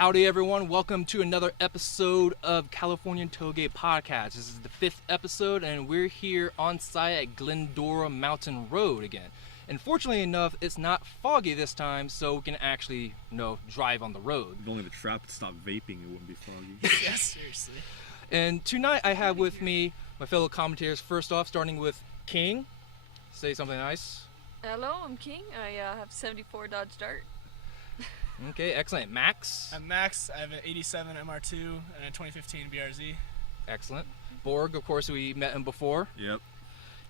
Howdy everyone, welcome to another episode of California Touge Podcast. This is the 5th episode and we're here on site at Glendora Mountain Road again. And fortunately enough, it's not foggy this time, so we can actually, drive on the road. If only the trap would stop vaping, it wouldn't be foggy. Yeah, seriously. And tonight I have with me my fellow commentators. First off, starting with King. Say something nice. Hello, I'm King. I have 74 Dodge Dart. Okay, excellent. Max. I'm Max. I have an 87 MR2 and a 2015 BRZ. Excellent. Borg, of course, we met him before. Yep.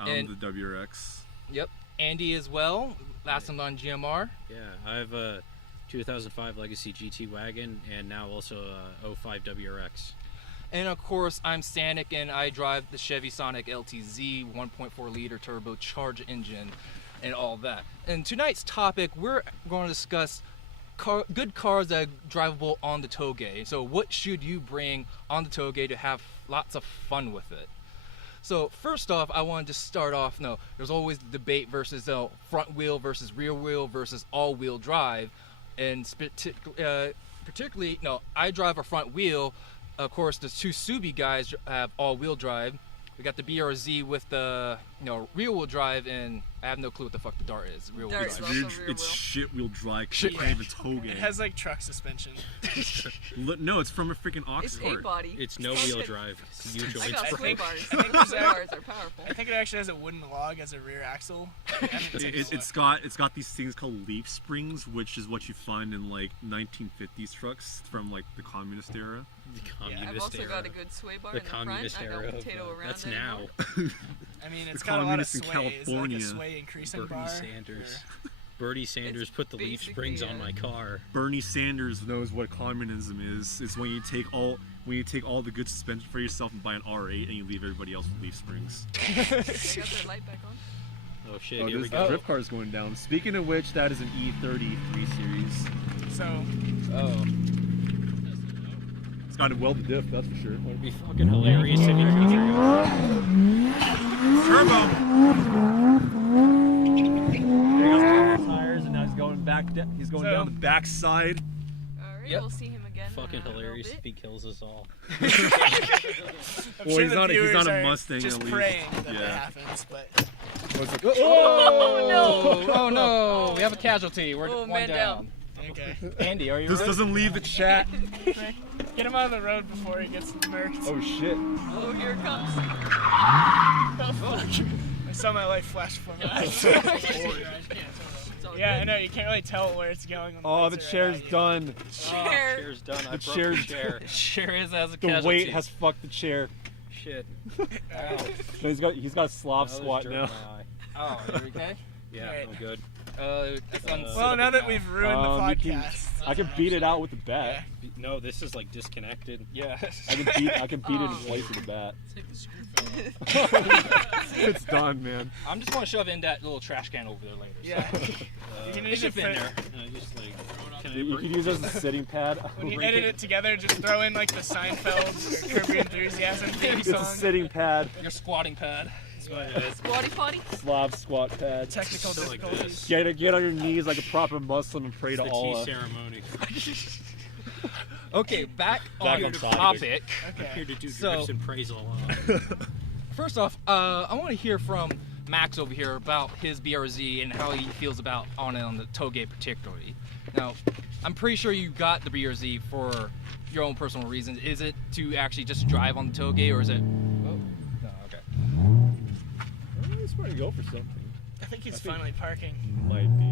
I'm the WRX. Yep. Andy as well. Last time on GMR. Yeah, I have a 2005 Legacy GT wagon and now also a 05 WRX. And of course, I'm Sanic and I drive the Chevy Sonic LTZ 1.4 liter turbocharged engine and all that. And tonight's topic, we're going to discuss good cars that are drivable on the Touge. So what should you bring on the Touge to have lots of fun with it? So first off, I want to just start off, there's always the debate versus front wheel versus rear wheel versus all-wheel drive. And particularly, I drive a front wheel. Of course, the two Subi guys have all-wheel drive. We got the BRZ with the rear-wheel drive, and I have no clue what the fuck the Dart is. Rear-wheel Dart's drive. also Dude, rear it's wheel. shit-wheel drive. Shit. Can't even Touge. It has like truck suspension. No, it's from a freaking ox It's cart. 8-body. It's no wheel drive. You I join got I sway think- bars. I think Sway there's bars are powerful. I think it actually has a wooden log as a rear axle. It's got these things called leaf springs, which is what you find in like 1950s trucks from like the communist era. The I've communist also era. got a good sway bar The in the front. communist I era got of, potato around that's it. now. I mean, it's The got a lot of communists in sway. Is it like California. a sway increasing Bernie bar? Sanders. Or- Bernie Sanders It's put the leaf basically, springs on my car. Bernie Sanders knows what communism is. It's when you take all the good suspension for yourself and buy an R8 and you leave everybody else with leaf springs. They got their light back on. Oh shit, Oh, here we this go. drift car is going down. Speaking of which, that is an E30 3 Series. So, Oh. It's got a welded diff, that's for sure. It'd be fucking hilarious if you could. Turbo! Tires, and now he's going back. He's going down the back side. Alright, Yep. we'll see him again. Fucking in a little hilarious bit. if he kills us all. I'm Well, sure he's the not a viewers Mustang are just at least. praying that Yeah. that happens, but Oh no! We have a casualty. We're Oh, one man down. okay. Andy, are you This ready? doesn't leave the chat. Get him out of the road before he gets murked. Oh shit. Oh, here it comes. Oh, fuck. I saw my life flash before my eyes. It's all Yeah, I good. know, you can't really tell where it's going. On Oh, the laser chair's right now. done. Chair. Chair's done. I The broke chair's the chair. Sure is as a The casualty. weight has fucked the chair. Shit. No, he's got a Slav That was squat jerk now. my eye. Oh, are you okay? Yeah, Alright. I'm good. That's unsittable Well, now that we've ruined the You can- podcast. I can beat it out with the bat. No, this is like disconnected. Yeah. I can beat it in place with the bat. Take the screw fella. It's done, man. I'm just gonna shove in that little trash can over there later. so. Yeah. You can It use should it fit in for- there. Just like, can I You break- can use it as a sitting pad. When you edit it together, just throw in like the Seinfeld or Curb Your Enthusiasm theme It's a song. sitting pad. Your squatting pad. That's what it is. Squatty potty. Slav squat pad. Technical Something like difficulties. this. Get on your knees like a proper Muslim and pray It's to the tea Allah. ceremony. Okay, back Back on on the topic. topic. I'm Okay. here to do So- drips and praise Allah. First off, I want to hear from Max over here about his BRZ and how he feels about on the Touge particularly. Now, I'm pretty sure you got the BRZ for your own personal reasons. Is it to actually just drive on the Touge, or is it? Oh, no, okay. It's going to go for something. I think he's I think- finally parking. Might be.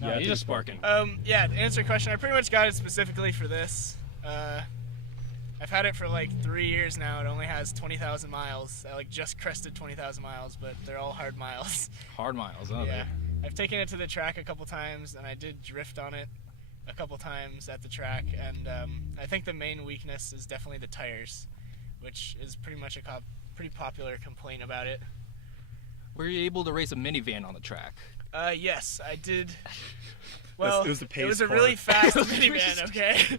No, I he's think just it's sparking. Yeah, to answer your question, I pretty much got it specifically for this. I've had it for like 3 years now. It only has 20,000 miles. I like just crested 20,000 miles, but they're all hard miles. Hard miles, huh? Yeah. I've taken it to the track a couple times, and I did drift on it a couple times at the track. And I think the main weakness is definitely the tires, which is pretty much a pretty popular complaint about it. Were you able to race a minivan on the track? Yes, I did. Well, It was the pace it was a car. really fast minivan, okay?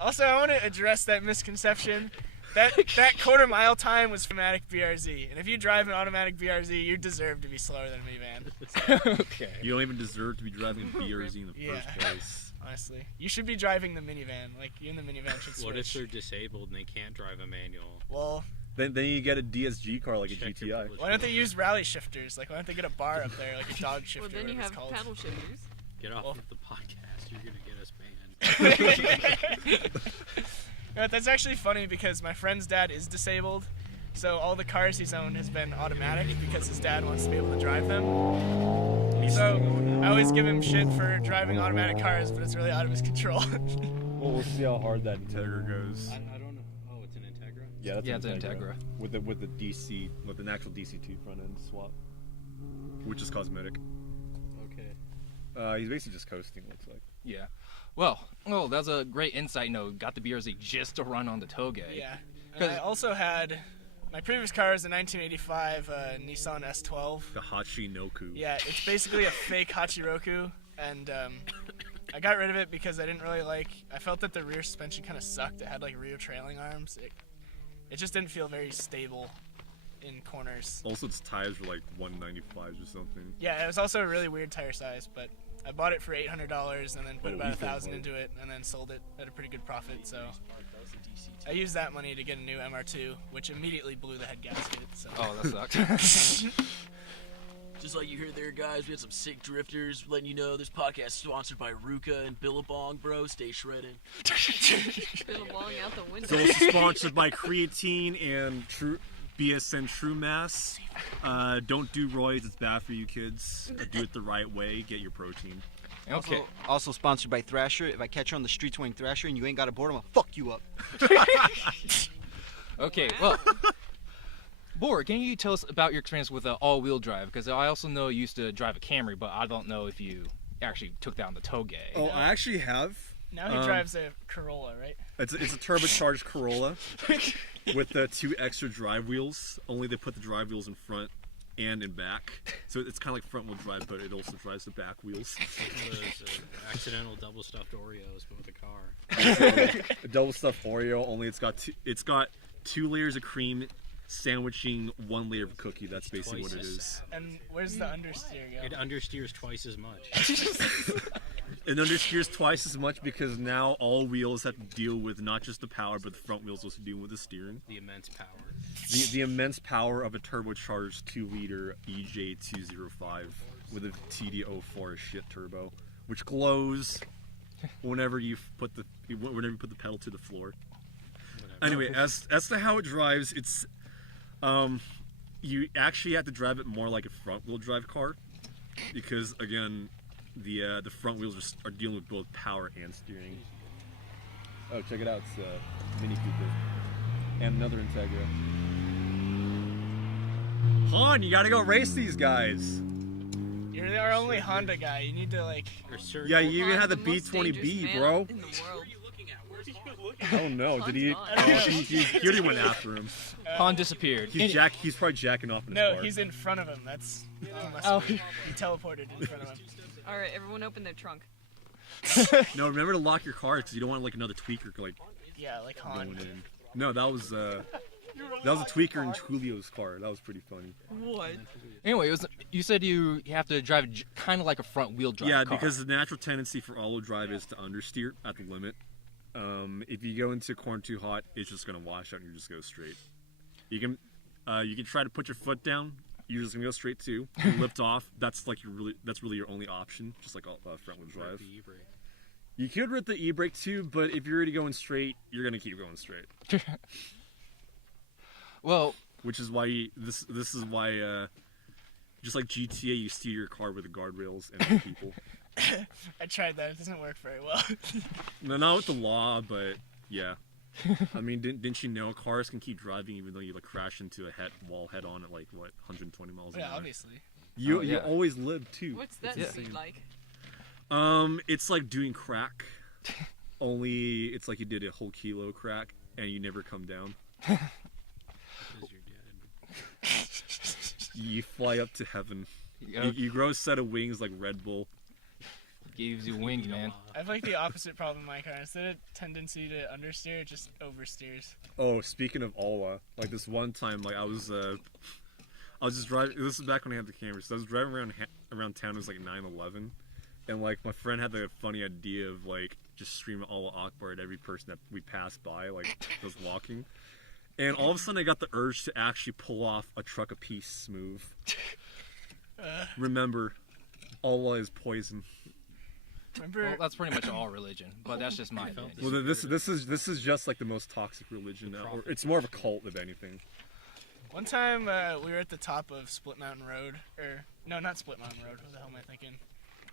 Also, I want to address that misconception. That quarter-mile time was automatic BRZ, and if you drive an automatic BRZ, you deserve to be slower than a minivan. Okay. You don't even deserve to be driving a BRZ in the Yeah. first place. honestly. You should be driving the minivan. Like, you and the minivan should switch. What if they're disabled and they can't drive a manual? Well, Then you get a DSG car like a Check your GTI. privilege why don't they level. use rally shifters? Like, why don't they get a bar up there, like a dog shifter, Well, then you whatever have it's called. paddle shifters. Get off Well- of the podcast. You're gonna get us banned. No, that's actually funny because my friend's dad is disabled, so all the cars he's owned has been automatic because his dad wants to be able to drive them. So I always give him shit for driving automatic cars, but it's really out of his control. Well, we'll see how hard that Integra goes. I don't know. Oh, it's an Integra. Yeah, that's Yeah, it's an Integra. with the DC with an actual DC2 front end swap, which is cosmetic. Okay. He's basically just coasting. Looks like. Yeah. Well, that's a great insight note. Got the BRZ just to run on the Touge. Yeah. And I also had my previous car is a 1985 Nissan S12. The Hachinoku. Yeah, it's basically a fake Hachiroku, and I got rid of it because I didn't really like. I felt that the rear suspension kind of sucked. It had like rear trailing arms. It just didn't feel very stable in corners. Also, its tires were like 195s or something. Yeah, it was also a really weird tire size, but I bought it for $800 and then put Oh, about easy, $1,000 right. into it, and then sold it at a pretty good profit. So I used that money to get a new MR2, which immediately blew the head gasket. So. Oh, that sucked. Just like you heard there, guys, we had some sick drifters. Letting you know this podcast is sponsored by Ruka and Billabong, bro. Stay shredding. Billabong out the window. It's also sponsored by creatine and BSN True Mass. Don't do roids; it's bad for you kids. Do it the right way. Get your protein. Okay. Also sponsored by Thrasher. If I catch you on the streets wearing Thrasher and you ain't got a board, I'm gonna fuck you up. Okay. Well, Bor, can you tell us about your experience with all-wheel drive? Because I also know you used to drive a Camry, but I don't know if you actually took that on the Touge. Oh, I actually have. Now he drives a Corolla, right? It's a turbocharged Corolla with the 2 extra drive wheels. Only they put the drive wheels in front and in back, so it's kind of like front wheel drive, but it also drives the back wheels. One of those accidental double stuffed Oreos, but with a car. A double stuffed Oreo. Only it's got 2 layers of cream sandwiching 1 layer of cookie. That's basically Twice what it as is. sad. And where's the understeer go? It understeers twice as much. It understeers twice as much because now all wheels have to deal with not just the power, but the front wheels also deal with the steering. The immense power. The immense power of a turbocharged 2-liter EJ205 with a TD04 shit turbo, which glows whenever you put the pedal to the floor. Whatever. Anyway, as to how it drives, it's you actually have to drive it more like a front wheel drive car because again, the front wheels are dealing with both power and steering. Oh, check it out! It's a Mini Cooper and another Integra. Han, you gotta go race these guys. You're our only Honda guy. You need to like. Or Sergio. Yeah, you even Han, had the the most B20B, dangerous bro. man in the world. Oh no, did he? Han's Oh, gone. he already went after him. Han disappeared. He's probably jacking off in his No, car. he's in front of him. That's. Oh. He teleported in front of him. All right, everyone, open their trunk. No, remember to lock your car because you don't want like another tweaker like Yeah, like Han. going in. No, that was a tweaker in Julio's car. That was pretty funny. What? Anyway, you said you have to drive kind of like a front-wheel drive Yeah, car. because the natural tendency for all-wheel drive is to understeer at the limit. If you go into corn too hot, it's just gonna wash out and you just go straight. You can try to put your foot down. You're just gonna go straight too. You lift off. That's really your only option. Just like front-wheel drive. The e-brake. You could rip the e-brake too, but if you're already going straight, you're gonna keep going straight. Well, Which is why this is why just like GTA, you steer your car with the guardrails and the people. I tried that. It doesn't work very well. No, not with the law, but yeah. I mean, didn't you know cars can keep driving even though you like crash into a wall head on at like what 120 miles an Yeah, hour? obviously. You Oh, yeah. always live too. What's that Yeah. speed like? It's like doing crack, only it's like you did a whole kilo of crack and you never come down. Because you're dead. You fly up to heaven. you You grow a set of wings like Red Bull. gives you wings, man. I have like the opposite problem in my car. Instead of tendency to understeer, it just oversteers. Oh, speaking of Allah, like this one time, like I was just driving. This is back when I had the camera. So I was driving around town. It was like 9/11, and like my friend had the funny idea of like just screaming Allah Akbar at every person that we passed by, like was walking. And all of a sudden, I got the urge to actually pull off a truck of peace move. Remember, Allah is poison. Remember? Well, that's pretty much all religion, but that's just my opinion. Well, this is just like the most toxic religion now. Or it's more of a cult, if anything. One time we were at the top of Split Mountain Road, or no, not Split Mountain Road. What the hell am I thinking?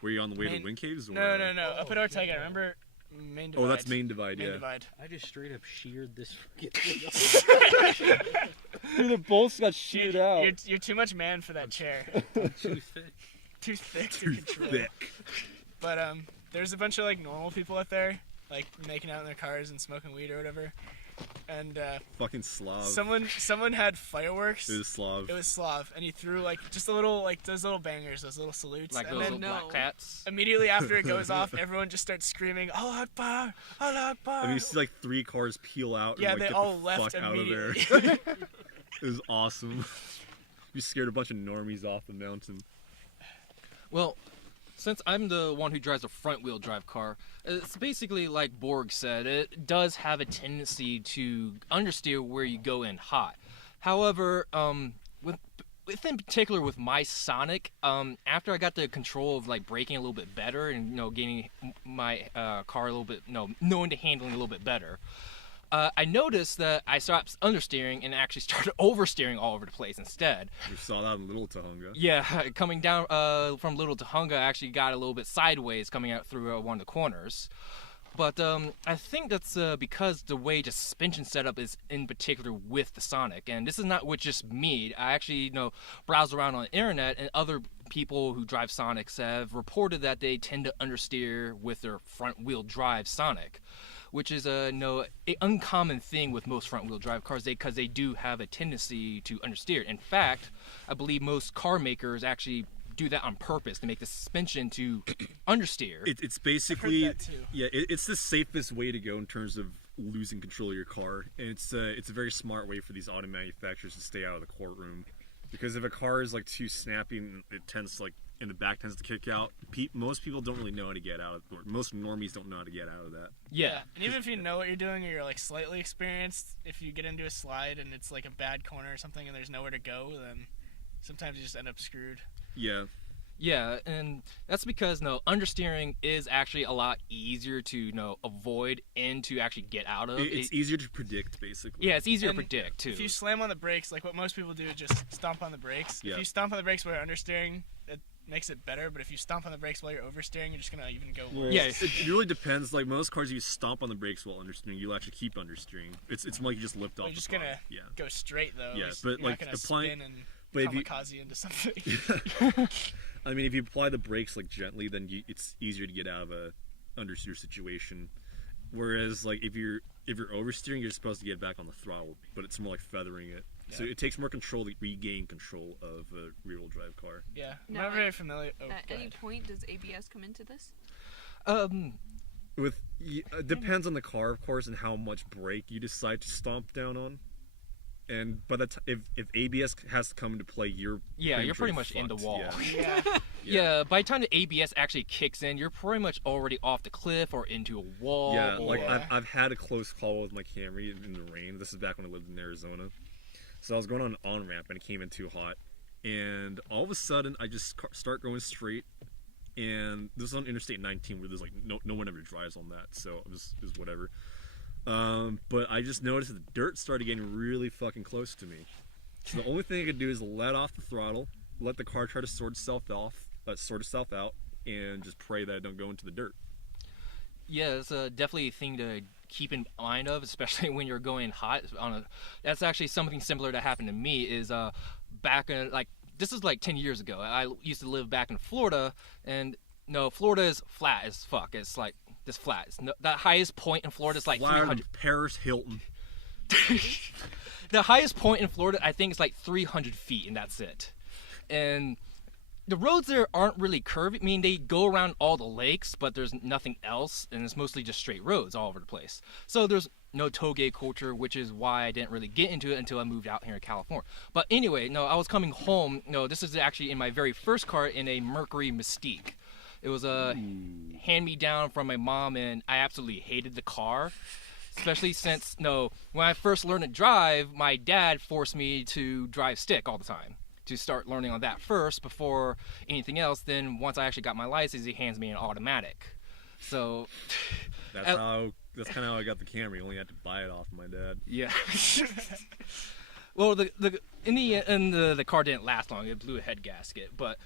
Were you on the way Main- to Wind Caves? Or No, up at Ortega. Remember Main Divide? Oh, that's Main Divide. Main Yeah. Divide. I just straight up sheared this fucking Dude, the bolts got sheared out. You're too much man for that chair. too thick. Too thick to Too control. thick. But there's a bunch of like normal people out there, like making out in their cars and smoking weed or whatever. And Fucking Slav. someone had fireworks. It was Slav. It was Slav, and he threw like just a little, like those little bangers, those little salutes, Like and those then little black cats. immediately after it goes off, everyone just starts screaming, "Allah Akbar! Allah Akbar!" I mean, you see like 3 cars peel out Yeah, and like they get all the left fuck out of there. immediately. It was awesome. You scared a bunch of normies off the mountain. Well, since I'm the one who drives a front-wheel drive car, it's basically like Borg said. It does have a tendency to understeer where you go in hot. However, in particular with my Sonic, after I got the control of like braking a little bit better and getting my car a little bit knowing the handling a little bit better. I noticed that I stopped understeering and actually started oversteering all over the place instead. We saw that in Little Tahunga. Yeah, coming down from Little Tahunga, I actually got a little bit sideways coming out through one of the corners. But I think that's because the way the suspension setup is in particular with the Sonic. And this is not with just me. I actually browse around on the internet, and other people who drive Sonics have reported that they tend to understeer with their front-wheel drive Sonic, which is an uncommon thing with most front-wheel drive cars because they do have a tendency to understeer. In fact, I believe most car makers actually do that on purpose to make the suspension to understeer. It's basically that too. It's the safest way to go in terms of losing control of your car, and it's a very smart way for these auto manufacturers to stay out of the courtroom, because if a car is like too snappy, it tends to in the back tends to kick out. Most people don't really know how to get out of it. Most normies don't know how to get out of that. Yeah. And even if you know what you're doing or you're like slightly experienced, if you get into a slide and it's like a bad corner or something and there's nowhere to go, then sometimes you just end up screwed. Yeah. Yeah, and that's because understeering is actually a lot easier to avoid and to actually get out of. It's easier to predict, basically. Yeah, it's easier And to predict too. If you slam on the brakes, like what most people do is just stomp on the brakes. Yeah. If you stomp on the brakes while you're understeering, it makes it better. But if you stomp on the brakes while you're oversteering, you're just gonna even go worse. Yeah. It really depends. Like most cars, if you stomp on the brakes while understeering, you'll actually keep understeering. It's more like you just lift Well, off. you're just the gonna bottom. Yeah. go straight though. Yeah, You're but, not like, gonna applying- spin and but if you- kamikaze into something. I mean, if you apply the brakes gently, then it's easier to get out of a understeer situation. Whereas if you're oversteering, you're supposed to get back on the throttle, but it's more like feathering it. So it takes more control to regain control of a rear-wheel drive car. Yeah, I'm No, not very familiar. Oh, At go any ahead. point, does ABS come into this? It depends on the car, of course, and how much brake you decide to stomp down on. And by the if ABS has to come into play, you're pretty much in the fucked. wall. Yeah. Yeah. Yeah, by the time the ABS actually kicks in, you're pretty much already off the cliff or into a wall. Yeah, or, like I've had a close call with my Camry in the rain. This is back when I lived in Arizona. So I was going on an on-ramp and it came in too hot. And all of a sudden, I just start going straight. And this is on Interstate 19 where there's no one ever drives on that. So it was whatever. But I just noticed that the dirt started getting really fucking close to me. So the only thing I could do is let off the throttle, let the car try to sort itself out, and just pray that I don't go into the dirt. Yeah, it's definitely a thing to keep in mind of, especially when you're going hot. That's actually something similar that happened to me. Is back in this is 10 years ago. I used to live back in Florida, and Florida is flat as fuck. It's this flat. The highest point in Florida is Flyer 300. Paris Hilton. The highest point in Florida, I think, is 300 feet, and that's it. And the roads there aren't really curvy. I mean, they go around all the lakes, but there's nothing else, and it's mostly just straight roads all over the place. So there's no Touge culture, which is why I didn't really get into it until I moved out here in California. But anyway, I was coming home. This is actually in my very first car in a Mercury Mystique. It was a hand-me-down from my mom, and I absolutely hated the car. Especially since, when I first learned to drive, my dad forced me to drive stick all the time. To start learning on that first before anything else. Then once I actually got my license, he hands me an automatic. So that's kind of how I got the Camry. I only had to buy it off of my dad. Yeah. Well, in the end, the car didn't last long. It blew a head gasket. But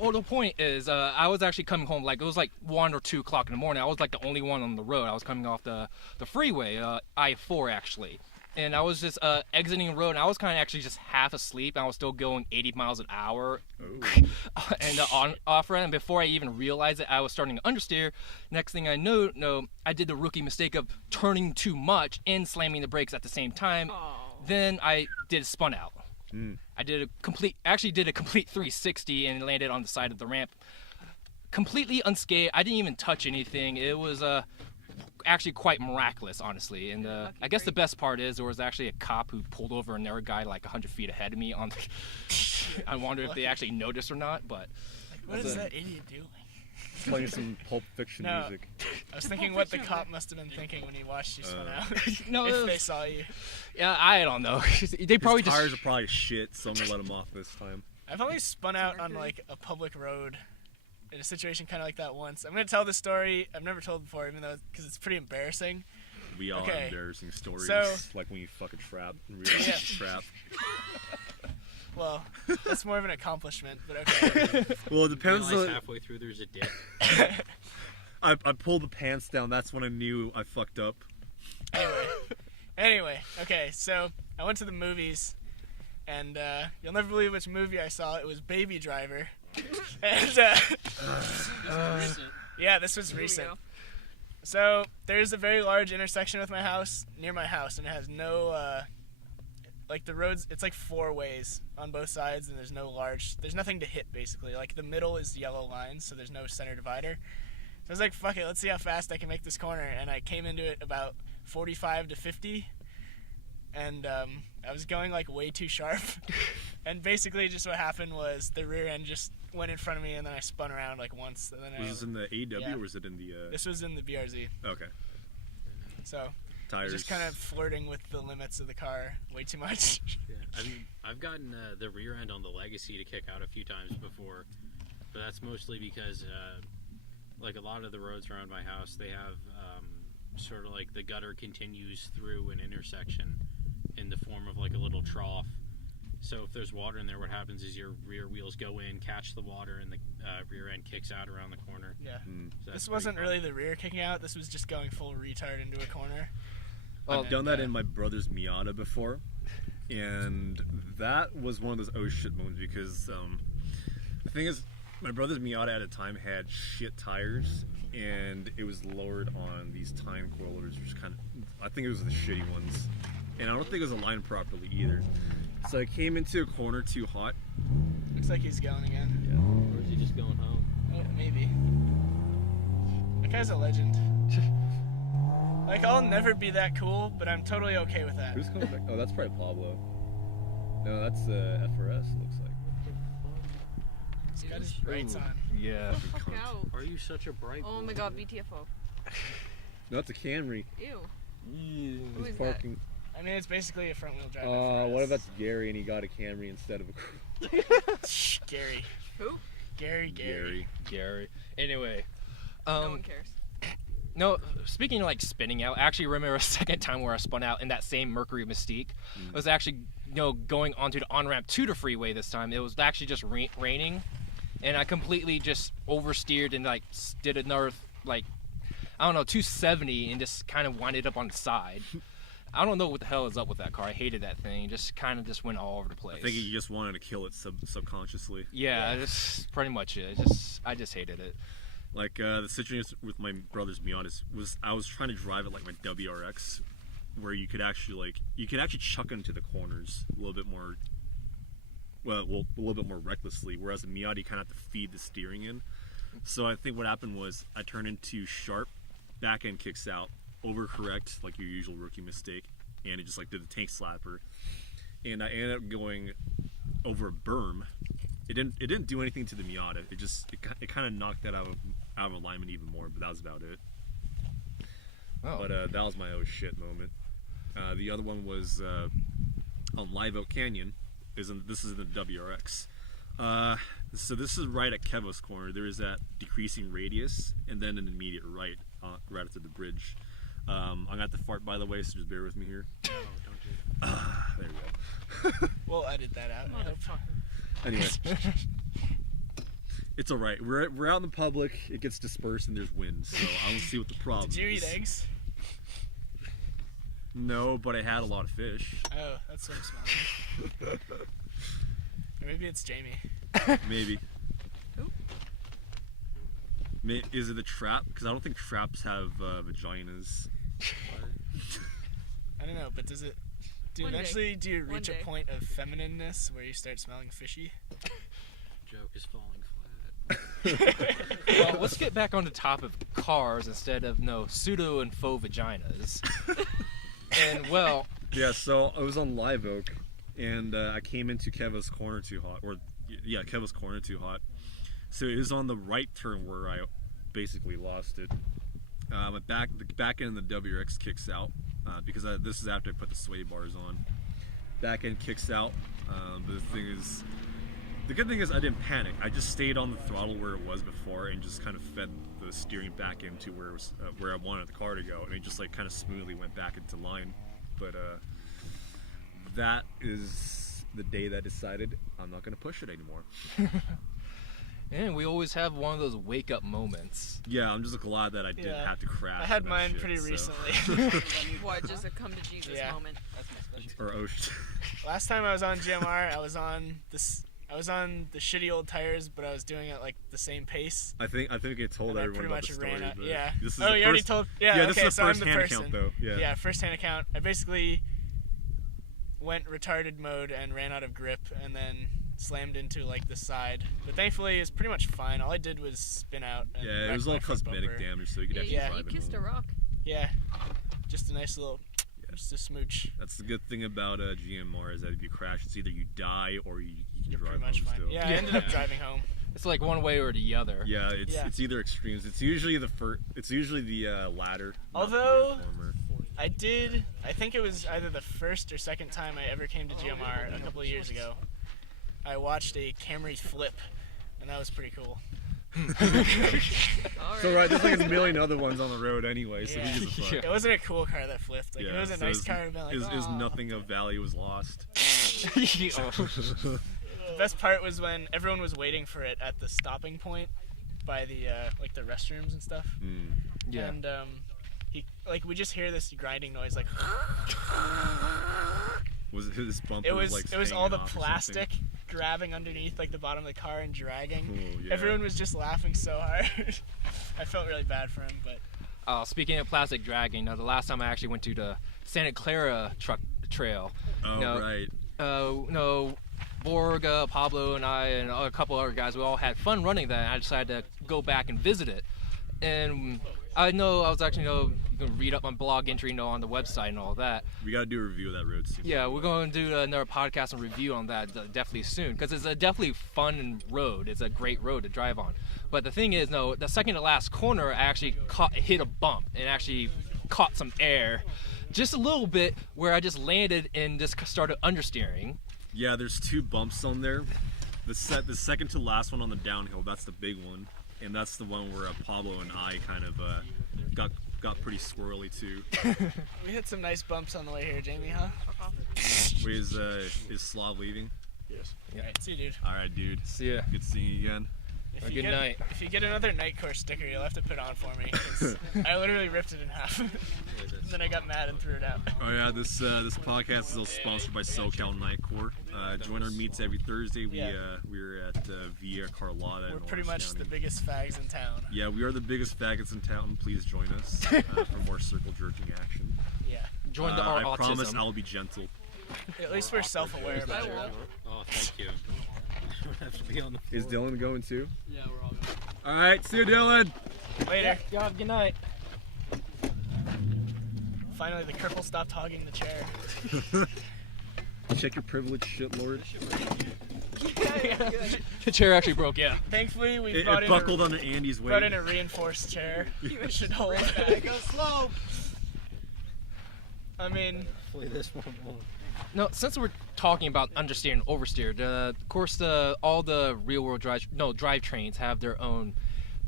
the point is, I was actually coming home it was like 1 or 2 o'clock in the morning. I was like the only one on the road. I was coming off the freeway, I-4 actually. And I was just exiting the road, and I was kind of actually just half asleep. I was still going 80 miles an hour and off-ramp. And before I even realized it, I was starting to understeer. Next thing I know, I did the rookie mistake of turning too much and slamming the brakes at the same time. Oh. Then I did spun out. I did a complete 360 and landed on the side of the ramp, completely unscathed. I didn't even touch anything. It was actually quite miraculous, honestly. And I guess the best part is there was actually a cop who pulled over another guy like 100 feet ahead of me. I wonder if they actually noticed or not. But what is that idiot doing? Playing some Pulp Fiction music. I was thinking what the cop must have been thinking when he watched you spin out. No, they saw you. Yeah, I don't know. They probably His tires are probably shit, so I'm gonna let him off this time. I've only spun out on like a public road in a situation kind of like that once. I'm gonna tell this story I've never told before, even though because it's pretty embarrassing. We all have embarrassing stories, like when you fuck a trap and realize it's a trap. Well, that's more of an accomplishment, but okay. Well, it depends. Halfway through, there's a dip. I pulled the pants down. That's when I knew I fucked up. Anyway, okay. So I went to the movies, and you'll never believe which movie I saw. It was Baby Driver, and yeah, this was recent. So there's a very large intersection with my house near my house, and it has no. Like the roads, it's like 4 ways on both sides, and there's nothing to hit basically. Like the middle is yellow lines, so there's no center divider. So I was like, fuck it, let's see how fast I can make this corner. And I came into it about 45 to 50, and I was going like way too sharp. And basically just what happened was the rear end just went in front of me, and then I spun around like once. And then was this in the AW or was it in the... This was in the BRZ. Okay. So... Tires. Just kind of flirting with the limits of the car way too much. Yeah, I mean, I've gotten the rear end on the Legacy to kick out a few times before, but that's mostly because, like a lot of the roads around my house, they have sort of like the gutter continues through an intersection in the form of like a little trough. So if there's water in there, what happens is your rear wheels go in, catch the water, and the rear end kicks out around the corner. Yeah. So this wasn't really the rear kicking out. This was just going full retard into a corner. I've done that in my brother's Miata before, and that was one of those oh shit moments because the thing is, my brother's Miata at a time had shit tires, and it was lowered on these time coilers, which kind of, I think it was the shitty ones, and I don't think it was aligned properly either. So I came into a corner too hot. Looks like he's going again. Yeah. Or is he just going home? Oh, maybe. That guy's a legend. Like, I'll never be that cool, but I'm totally okay with that. Who's coming back? Oh, that's probably Pablo. No, that's FRS, looks like. He's got his brights on. Yeah. Fuck out. Are you such a bright Oh boy? my god, BTFO. No, it's a Camry. Ew. He's is parking. I mean, it's basically a front wheel drive. What if that's Gary and he got a Camry instead of a... Gary. Who? Gary. Anyway. No one cares. No, speaking of like spinning out, I actually remember a second time where I spun out in that same Mercury Mystique. It was actually, going onto the on-ramp to the freeway this time. It was actually just raining, and I completely just oversteered and like did another, like, I don't know, 270 and just kind of winded up on the side. I don't know what the hell is up with that car. I hated that thing. Just kind of just went all over the place. I think you just wanted to kill it subconsciously. Yeah, that's pretty much it. I just hated it. Like the situation with my brother's Miata was I was trying to drive it like my WRX, where you could actually chuck into the corners a little bit more. Well, a little bit more recklessly. Whereas the Miata, you kind of have to feed the steering in. So I think what happened was I turned into sharp, back end kicks out, overcorrect like your usual rookie mistake, and it just like did the tank slapper, and I ended up going over a berm. It didn't do anything to the Miata. It kind of knocked that out of out of alignment even more, but that was about it. Oh. But that was my oh shit moment. The other one was on Live Oak Canyon. This is in the WRX. So this is right at Kevo's corner. There is that decreasing radius, and then an immediate right after the bridge. I'm gonna have to fart, by the way, so just bear with me here. Oh, don't do that. There we go. We'll edit that out. I hope. Anyway, it's all right. We're out in the public. It gets dispersed and there's wind, so I don't see what the problem is. Did you eat eggs? No, but I had a lot of fish. Oh, that's what I'm smelling. Or maybe it's Jamie. Maybe. Ooh. Is it a trap? Because I don't think traps have vaginas. I don't know, but does it? Do One day. eventually do you One reach day. a point of feminineness where you start smelling fishy? Joke is falling flat. Well, let's get back on the top of cars instead of pseudo and faux vaginas. And well, Yeah, so I was on Live Oak, and I came into Kevo's corner too hot, Kevo's corner too hot. So it was on the right turn where I basically lost it. The back end of the WRX kicks out because this is after I put the sway bars on. Back end kicks out, but the good thing is I didn't panic. I just stayed on the throttle where it was before and just kind of fed the steering back into where it was where I wanted the car to go, and it just like kind of smoothly went back into line. But that is the day that I decided I'm not going to push it anymore. and we always have one of those wake up moments. Yeah, I'm just glad that I didn't Yeah. have to crash. I had for that mine shit, pretty so. recently. What, just a come to Jesus Yeah. moment? Or oh shit. Last time I was on GMR, I was on the shitty old tires, but I was doing it like the same pace. I think I told And I everyone pretty about much the story. ran out. but Yeah. This is Oh, the you already first- told. Yeah. Yeah, okay, this is the so I'm first the hand person. account though. Yeah. Yeah, first hand account. I basically went retarded mode and ran out of grip, and then slammed into like the side. But thankfully, it's pretty much fine. All I did was spin out. And Yeah, it wreck was all my front cosmetic bumper. damage, so you could actually Yeah, drive you it kissed a home. rock. Yeah, just a nice little, Yeah. just a smooch. That's the good thing about GMR is that if you crash, it's either you die or you can You're drive pretty much home fine. still. Yeah, I ended up driving home. It's like one way or the other. Yeah, it's either extremes. It's usually the latter. not the Although- former. I think it was either the first or second time I ever came to GMR a couple of years ago. I watched a Camry flip, and that was pretty cool. All So right, there's like a million other ones on the road anyway, so Yeah. who gives a fuck? It wasn't a cool car that flipped. Like, if it was a so nice car, I'd been like, is "Aw." nothing of value was lost. The best part was when everyone was waiting for it at the stopping point by the like the restrooms and stuff. Mm. Yeah. And we just hear this grinding noise like Was it his bumper? it was like all hanging the off or something? plastic grabbing underneath like the bottom of the car and dragging. Oh, yeah. Everyone was just laughing so hard. I felt really bad for him, but Speaking of plastic dragging, the last time I actually went to the Santa Clara truck trail, Oh no. right. Borg, Pablo, and I, and a couple other guys, we all had fun running that. And I decided to go back and visit it. And I know I was actually, you can read up my blog entry, on the website and all that. We gotta do a review of that road soon. Yeah, we're going to do another podcast and review on that definitely soon, because it's a definitely fun road. It's a great road to drive on. But the thing is, the second to last corner, I actually hit a bump and actually caught some air, just a little bit, where I just landed and just started understeering. Yeah, there's two bumps on there. The second to last one on the downhill, that's the big one, and that's the one where Pablo and I kind of got pretty squirrely too. we hit some nice bumps on the way here, Jamie, huh? Wait, is Slav leaving? Yes. Alright, see you, dude. All right, dude. See ya. Good seeing you again. If Good you get, night. If you get another night course sticker, you'll have to put on for me. 'Cause I literally ripped it in half. Then I got mad and threw it out. Oh yeah, this podcast is also sponsored by SoCal Nightcore. Join our meets every Thursday. We're at Via Carlotta. in We're pretty Orange much the County. biggest fags in town. Yeah, we are the biggest faggots in town. Please join us for more circle jerking action. Yeah. Join the I autism. promise I'll be gentle. At least we're self-aware about I it. won't. Oh, thank you. I don't have to be on the Is Dylan going too? Yeah, we're all good. All right, see you, Dylan. Later. God, good night. Finally, the cripple stopped hogging the chair. Check your privilege, shitlord. The chair actually broke. Yeah. Thankfully, we It brought, buckled onto Andy's weight. brought in a reinforced chair. You should hold that. Go slow. I mean, Hopefully this one won't. No, since we're talking about understeer and oversteer, of course, all the real-world drivetrains have their own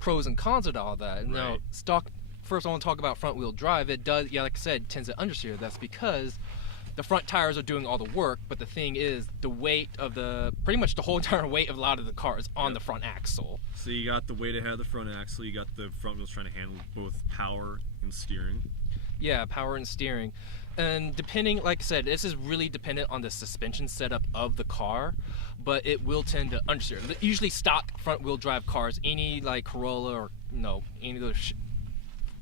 pros and cons of all that. Now, Right. First, I want to talk about front-wheel drive. It does, yeah, like I said, tends to understeer. That's because the front tires are doing all the work, but the thing is, the weight of pretty much the whole entire weight of a lot of the car is on the front axle. So you got the weight ahead of the front axle. You got the front wheels trying to handle both power and steering. Yeah, power and steering. And depending, like I said, this is really dependent on the suspension setup of the car, but it will tend to understeer. Usually stock front-wheel drive cars, any like Corolla or any of those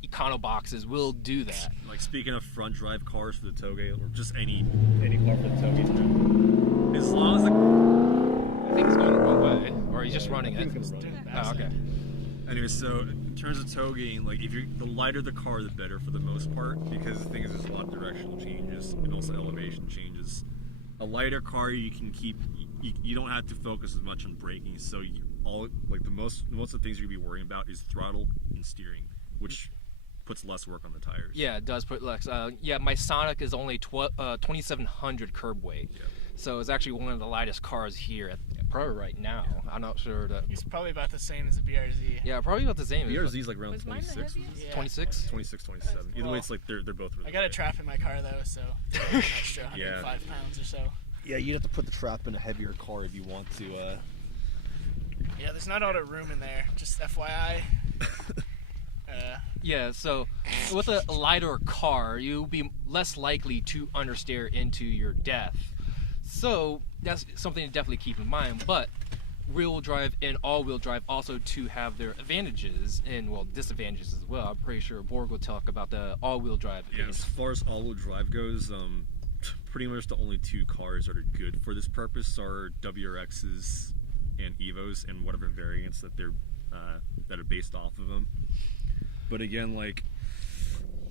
Econo boxes will do that. Like speaking of front drive cars for the Touge, or just any car for the Touge, as long as I think it's going the wrong way, or he's just running it. Oh, okay. Anyway, so in terms of togeing, like the lighter the car, the better for the most part, because the thing is, there's a lot of directional changes and also elevation changes. A lighter car, you can keep, you don't have to focus as much on braking. So most of the things you're gonna be worrying about is throttle and steering, which puts less work on the tires. Yeah, it does put less. Yeah, my Sonic is only 2,700 curb weight, Yeah. so it's actually one of the lightest cars here probably right now. I'm not sure that. he's probably about the same as the BRZ. Yeah, probably about the same. BRZ is like around Was mine the 26. heaviest? Yeah. 26. 26, 27. Either way, it's like they're both really I got a light. trap in my car though, so an extra Yeah. 105 pounds or so. Yeah, you'd have to put the trap in a heavier car if you want to. Yeah, there's not a lot of room in there. Just FYI. Yeah, so with a lighter car, you'll be less likely to understeer into your death. So that's something to definitely keep in mind. But rear-wheel drive and all-wheel drive also to have their advantages and disadvantages as well. I'm pretty sure Borg will talk about the all-wheel drive. Yeah, as far as all-wheel drive goes, pretty much the only two cars that are good for this purpose are WRXs and Evos and whatever variants that that are based off of them. But again, like,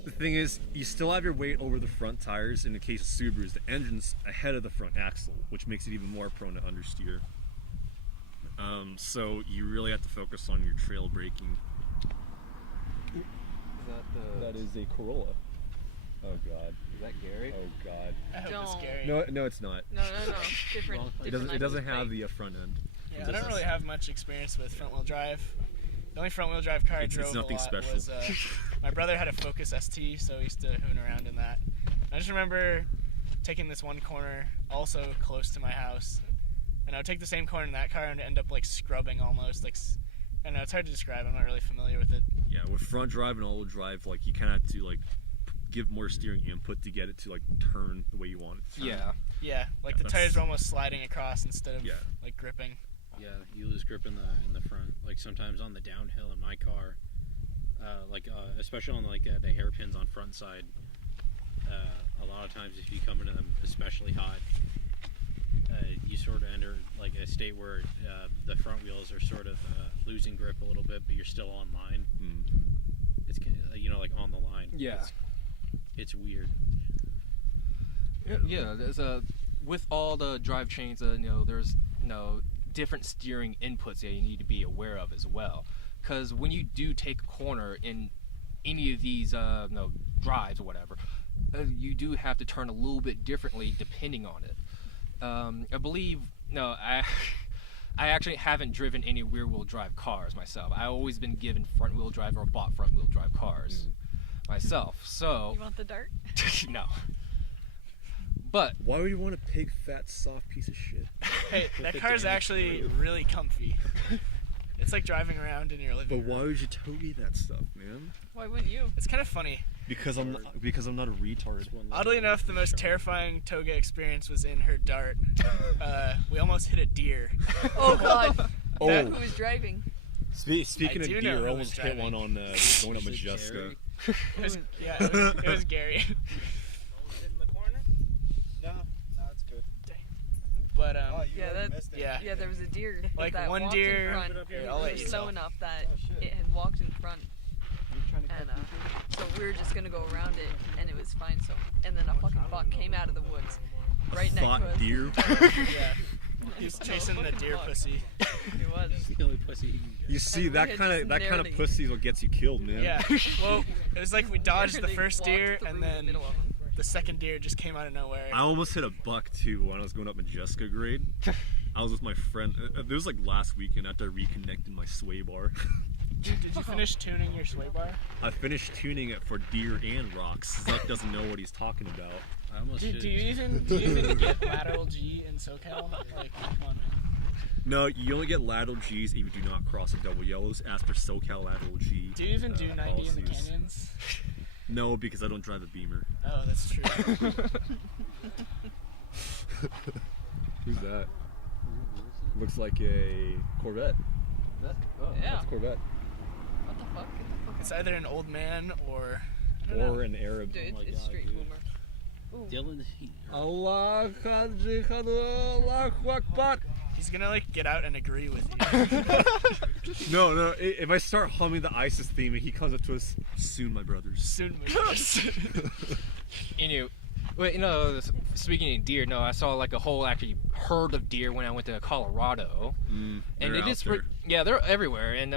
the thing is, you still have your weight over the front tires. In the case of Subarus, the engine's ahead of the front axle, which makes it even more prone to understeer. So you really have to focus on your trail braking. That is a Corolla. Oh God. Is that Gary? Oh God. I hope it's Don't. scary. No, it's not. No. Different. It doesn't have the front end. Yeah, I don't really have much experience with front-wheel drive. The only front-wheel drive car I It's drove nothing a lot special. was my brother had a Focus ST, so we used to hoon around in that. I just remember taking this one corner also close to my house, and I would take the same corner in that car and end up like scrubbing almost. Like, I don't know, it's hard to describe. I'm not really familiar with it. Yeah, with front drive and all-wheel drive, like, you kind of have to like give more steering input to get it to like turn the way you want it to turn. Yeah. Yeah, like Yeah, the tires were almost sliding across instead of like gripping. Yeah, you lose grip in the front. Like sometimes on the downhill in my car, especially on like the hairpins on front side. A lot of times, if you come into them especially hot, you sort of enter like a state where the front wheels are sort of losing grip a little bit, but you're still on line. Mm. It's like on the line. Yeah. It's weird. Yeah, there's with all the drive chains, there's different steering inputs that you need to be aware of as well. Because when you do take a corner in any of these drives or whatever, you do have to turn a little bit differently depending on it. I believe I actually haven't driven any rear-wheel drive cars myself. I've always been given front-wheel drive or bought front-wheel drive cars myself. So You want the dart? no. But Why would you want a big, fat, soft piece of shit? Hey, that car's actually really comfy. It's like driving around in your living But room. why would you toge that stuff, man? Why wouldn't you? It's kind of funny. Because I'm not a retard. Oddly enough, the most terrifying Touge experience was in her Dart. We almost hit a deer. Oh God. Oh. Who was driving? Speaking I of do know deer, who I almost was hit one driving. on going up Majeska. It was, yeah, it was Gary. In the corner? No, it's good. But Yeah, there was a deer. Like that one walked deer- In front. Here, It I'll let was you slow know. enough that Oh, shit. it had walked in front, You trying to cut and these so we were just gonna go around it, and it was fine. So, and then a fucking buck came out of the woods, right next Thought to us. deer. yeah. He's chasing the deer pussy. He was. The only pussy he can get. You see, And we that had kind just of narrowly- pussy is what gets you killed, man. Yeah. Well, it was like we dodged the Literally first walked deer, through and the then middle of 'em. the second deer just came out of nowhere. I almost hit a buck too when I was going up Majeska grade. I was with my friend. It was like last weekend after I reconnected my sway bar. Dude, did you finish tuning your sway bar? I finished tuning it for deer and rocks. Zuck doesn't know what he's talking about. I almost Dude, should. do you even get lateral G in SoCal? Like, come on, man. No, you only get lateral G's if you do not cross the double yellows as per SoCal lateral G. Do you even do 90 in the policies. canyons? No, because I don't drive a Beamer. Oh, that's true. Who's that? Looks like a Corvette. Yeah. That's a Corvette. What the fuck? Get the fuck It's either an old man or I don't know. Or an Arab. Dude, Oh my it's God, straight dude. boomer. Dylan, Allah Akbar. He's gonna like get out and agree with you. No. If I start humming the ISIS theme and he comes up to us, soon, my brothers. Soon Speaking of deer, no, I saw like a whole actually herd of deer when I went to Colorado, and They're they out just there. yeah, they're everywhere, and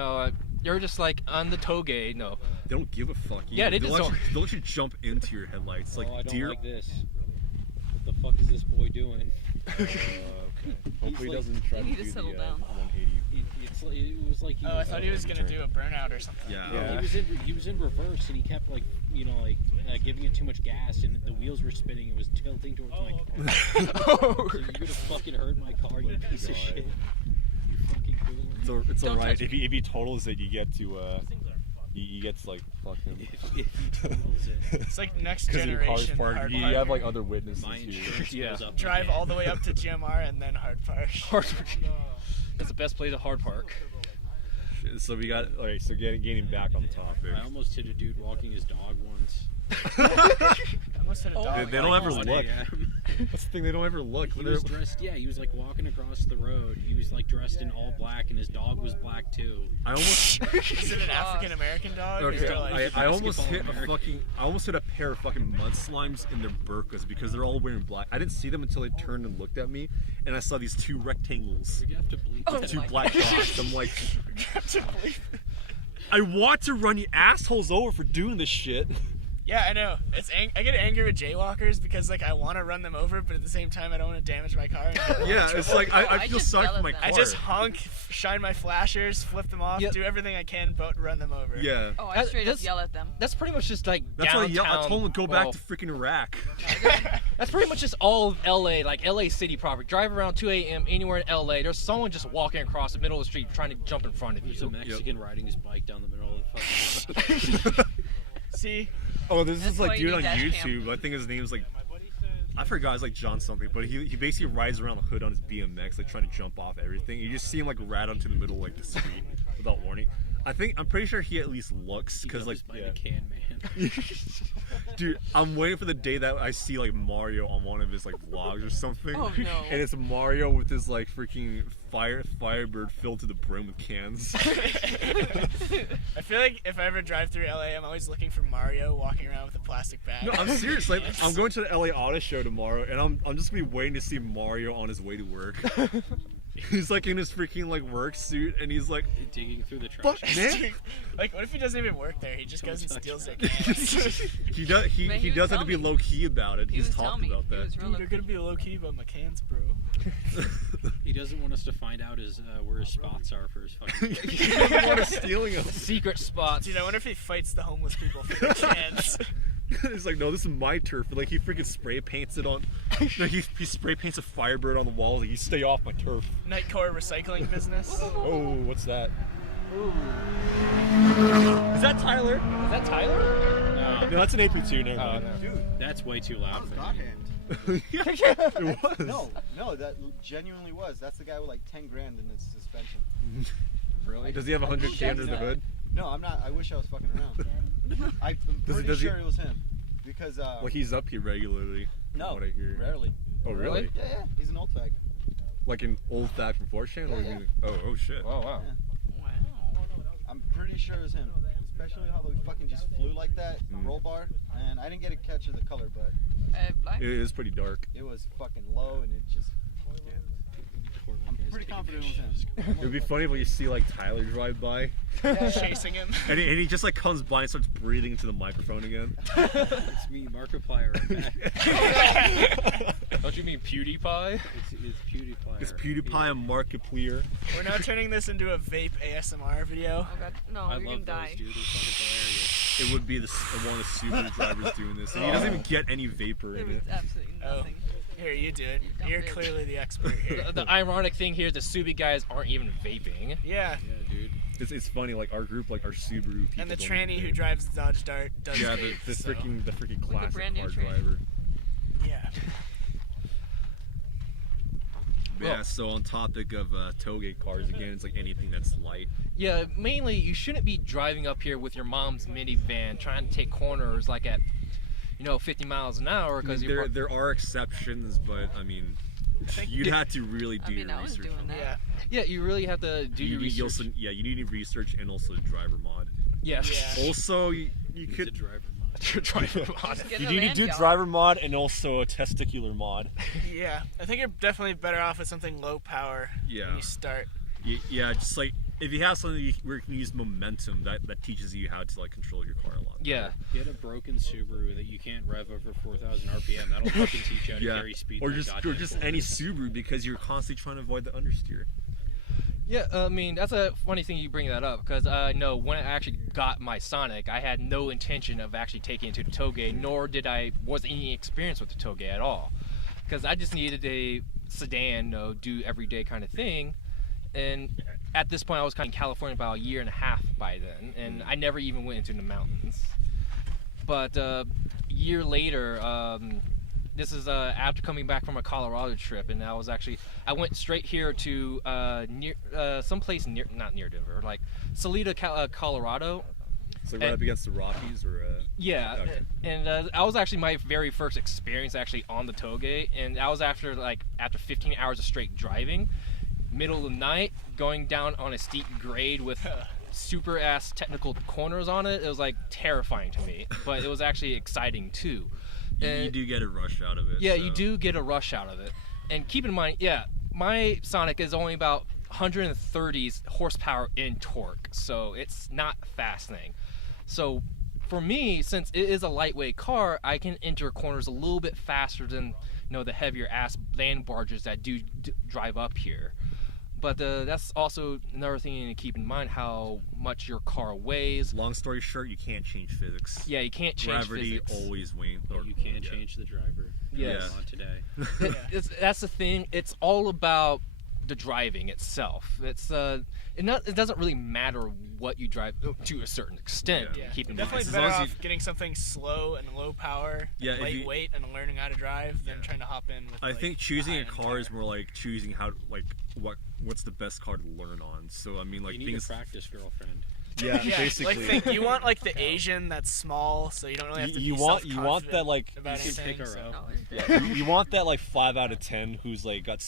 they're just like on the Touge. No, They don't give a fuck. Yeah, they they'll just let don't. They'll let you jump into your headlights. Like I don't deer. like this. What the fuck is this boy doing? Okay. Hopefully he doesn't try You to need do to settle the down. 180. It was like he Oh, I thought he was gonna turn. do a burnout or something. Yeah. He was in reverse and he kept giving it too much gas and the wheels were spinning and was tilting towards my car. So you're gonna fucking hurt my car, you piece of shit. You fucking cool. It's Don't alright. touch If he totals it, you get to you get to like fuck him. If he totals it. It's like next Because your car's generation parked. hard You park. have like other witnesses my here. insurance Yeah. goes up. Drive again. all the way up to GMR and then hard park. hard. That's the best place to hard park. So we got alright. So getting back on the topic. I almost hit a dude walking his dog once. I almost hit a Oh dog. They don't ever 1 look. a.m. That's the thing. They don't ever look. He was dressed, yeah, he was like walking across the road. He was like dressed in all black and his dog was black too. I almost. Is it an African American dog? Okay, Or like, I almost basketball hit American. I almost hit a pair of fucking mud slimes in their burkas because they're all wearing black. I didn't see them until they turned and looked at me, and I saw these two rectangles, You have to bleep Oh that. two my black dots. I'm like, to believe. I want to run you assholes over for doing this shit. Yeah, I know. I get angry with jaywalkers because like I want to run them over, but at the same time I don't want to damage my car. And get in Yeah, trouble. it's like I I feel just sorry yell for at my them. car. I just honk, shine my flashers, flip them off, Yep. do everything I can, but run them over. Yeah. Oh, I That- straight up that's- yell at them. That's pretty much just like That's why downtown. I told him to go back well, to freaking Iraq. That's pretty much just all of LA, like LA city proper. Drive around 2 a.m. anywhere in LA. There's someone just walking across the middle of the street trying to jump in front of There's a you. Mexican riding his bike down the middle of the fucking See, Oh, this That's is why like you dude on need dash cam. YouTube. I think his name's like I forgot. It's like John something, but he basically rides around the hood on his BMX, like trying to jump off everything. You just see him like right onto the middle like the street without warning. I'm pretty sure he at least looks because like by the can man. dude, I'm waiting for the day that I see like Mario on one of his like vlogs or something. Oh, no. And it's Mario with his like freaking Firebird filled to the brim with cans. I feel like if I ever drive through LA, I'm always looking for Mario walking around with a plastic bag. No, I'm serious. Like, I'm going to the LA Auto Show tomorrow, and I'm just gonna be waiting to see Mario on his way to work. He's like in his freaking like work suit, and he's like, Digging through the trash. "Fuck, man!" Like, what if he doesn't even work there? He just goes and touch steals that. their cans. He does. He Man, he would does have to tell be me. low key about it. He He's was telling talked me. about He that. was real Dude, they're gonna be low key about my cans, bro. He doesn't want us to find out where his spots are for his fucking. He doesn't want us stealing them. Secret spots. Dude, I wonder if he fights the homeless people for their cans. He's like, no, this is my turf. Like he freaking spray paints it on. Like he spray paints a Firebird on the walls. Like, you stay off my turf. Nightcore recycling business. Oh, what's that? Is that Tyler? Is that Tyler? No, No, that's an AP2. Never Oh, mind. no. Dude, that's way too that loud was for God me. hand. It was. No, that genuinely was. That's the guy with like 10 grand in his suspension. Really? Does he have 100 I cans in the checked hood? No, I'm not. I wish I was fucking around. I'm pretty does he- sure it was him. Because, Well, he's up here regularly. From no, what I hear. rarely. Oh, really? Yeah, he's an old fag. Like an old fag from 4chan? Or Yeah, even- Oh shit. Oh wow. Wow. I'm pretty sure it was him. Especially how they fucking just flew like that, roll bar. And I didn't get a catch of the color, but Black? It is pretty dark. it was fucking low and it just. Corvette I'm guy's pretty taking confident that it was shit. him. It would be funny when you see like Tyler drive by, Chasing him. and he just like comes by and starts breathing into the microphone again. It's me, Markiplier. I'm back. Don't you mean PewDiePie? It's PewDiePie. It's PewDiePie and Markiplier. We're now turning this into a vape ASMR video. Oh god, no, I you're love gonna those, die. dude. They're fucking hilarious. It would be one of the Subaru drivers doing this, and he doesn't even get any vapor It in was it. absolutely Oh. nothing. Here, you do it. Dumb You're bitch. clearly the expert here. The ironic thing here, the Subi guys aren't even vaping. Yeah. Yeah, dude. It's funny, like our group, like our Subaru people. And the don't tranny who vape. drives the Dodge Dart does Yeah, vape, the so- freaking classic brand new car tranny. driver. Yeah. Yeah, Well- so on topic of Touge cars again, it's like anything that's light. Yeah, mainly you shouldn't be driving up here with your mom's minivan trying to take corners like at 50 miles an hour because There are exceptions, but I mean, you'd have to really do I mean, your I was research. doing on that. Yeah. you really have to do your You research. also, you need research and also a driver mod. Yeah, Yeah. Also, you It's a could driver mod. driver mod. Get you a need to land do yacht. driver mod and also a testicular mod. Yeah. I think you're definitely better off with something low power Yeah. when you start. Yeah, just like if you have something where you can use momentum, that teaches you how to like control your car a lot. Yeah, Get a broken Subaru that you can't rev over 4,000 RPM. That'll fucking teach you how to Yeah, carry speed. or like just goddamn any corners. Subaru because you're constantly trying to avoid the understeer. yeah. I mean, that's a funny thing you bring that up because I know when I actually got my Sonic, I had no intention of actually taking it to the Touge, nor was any experience with the Touge at all, because I just needed a sedan, do everyday kind of thing. And at this point, I was kind of in California about a year and a half by then, and I never even went into the mountains. But a year later, this is after coming back from a Colorado trip, and I went straight here to someplace not near Denver, like Salida, Colorado. So right up against the Rockies, or Yeah, Okay. and that was actually my very first experience actually on the Touge, and that was after 15 hours of straight driving, middle of the night, going down on a steep grade with super ass technical corners on it. It was like terrifying to me, but it was actually exciting too. you And- do get a rush out of it. yeah, so. you do get a rush out of it. And keep in mind, my Sonic is only about 130 horsepower in torque, so it's not a fast thing. So for me, since it is a lightweight car, I can enter corners a little bit faster than the heavier ass land barges that do drive up here. But that's also another thing to keep in mind, how much your car weighs. Long story short, you can't change physics. Yeah, you can't change Gravity physics. always wins. But you can't change the driver. Yes. Not today. That's the thing. It's all about the driving itself. It doesn't really matter what you drive to a certain extent. Yeah. Yeah. Keep in Definitely mind. As better long as off getting something slow and low power, Yeah, and if you- lightweight, and learning how to drive than trying to hop in with. I like, think choosing a high-end car is more like choosing how what's the best car to learn on. So I mean, like you need things. a practice girlfriend. Yeah, Yeah, basically. like think you want like the Asian that's small, so you don't really have to. You be want that self-confident like about you can anything. pick her so. up. Oh, you want that like 5 out of 10 who's like got She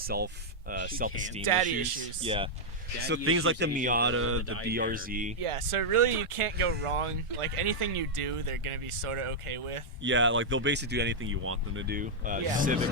self-esteem Daddy issues. issues. Yeah. Daddy So things like the issues, Asian Miata, girl, the dyed hair. BRZ. Yeah, so really you can't go wrong. Like anything you do, they're gonna be sort of okay with. Yeah, like they'll basically do anything you want them to do. Yeah. Civic.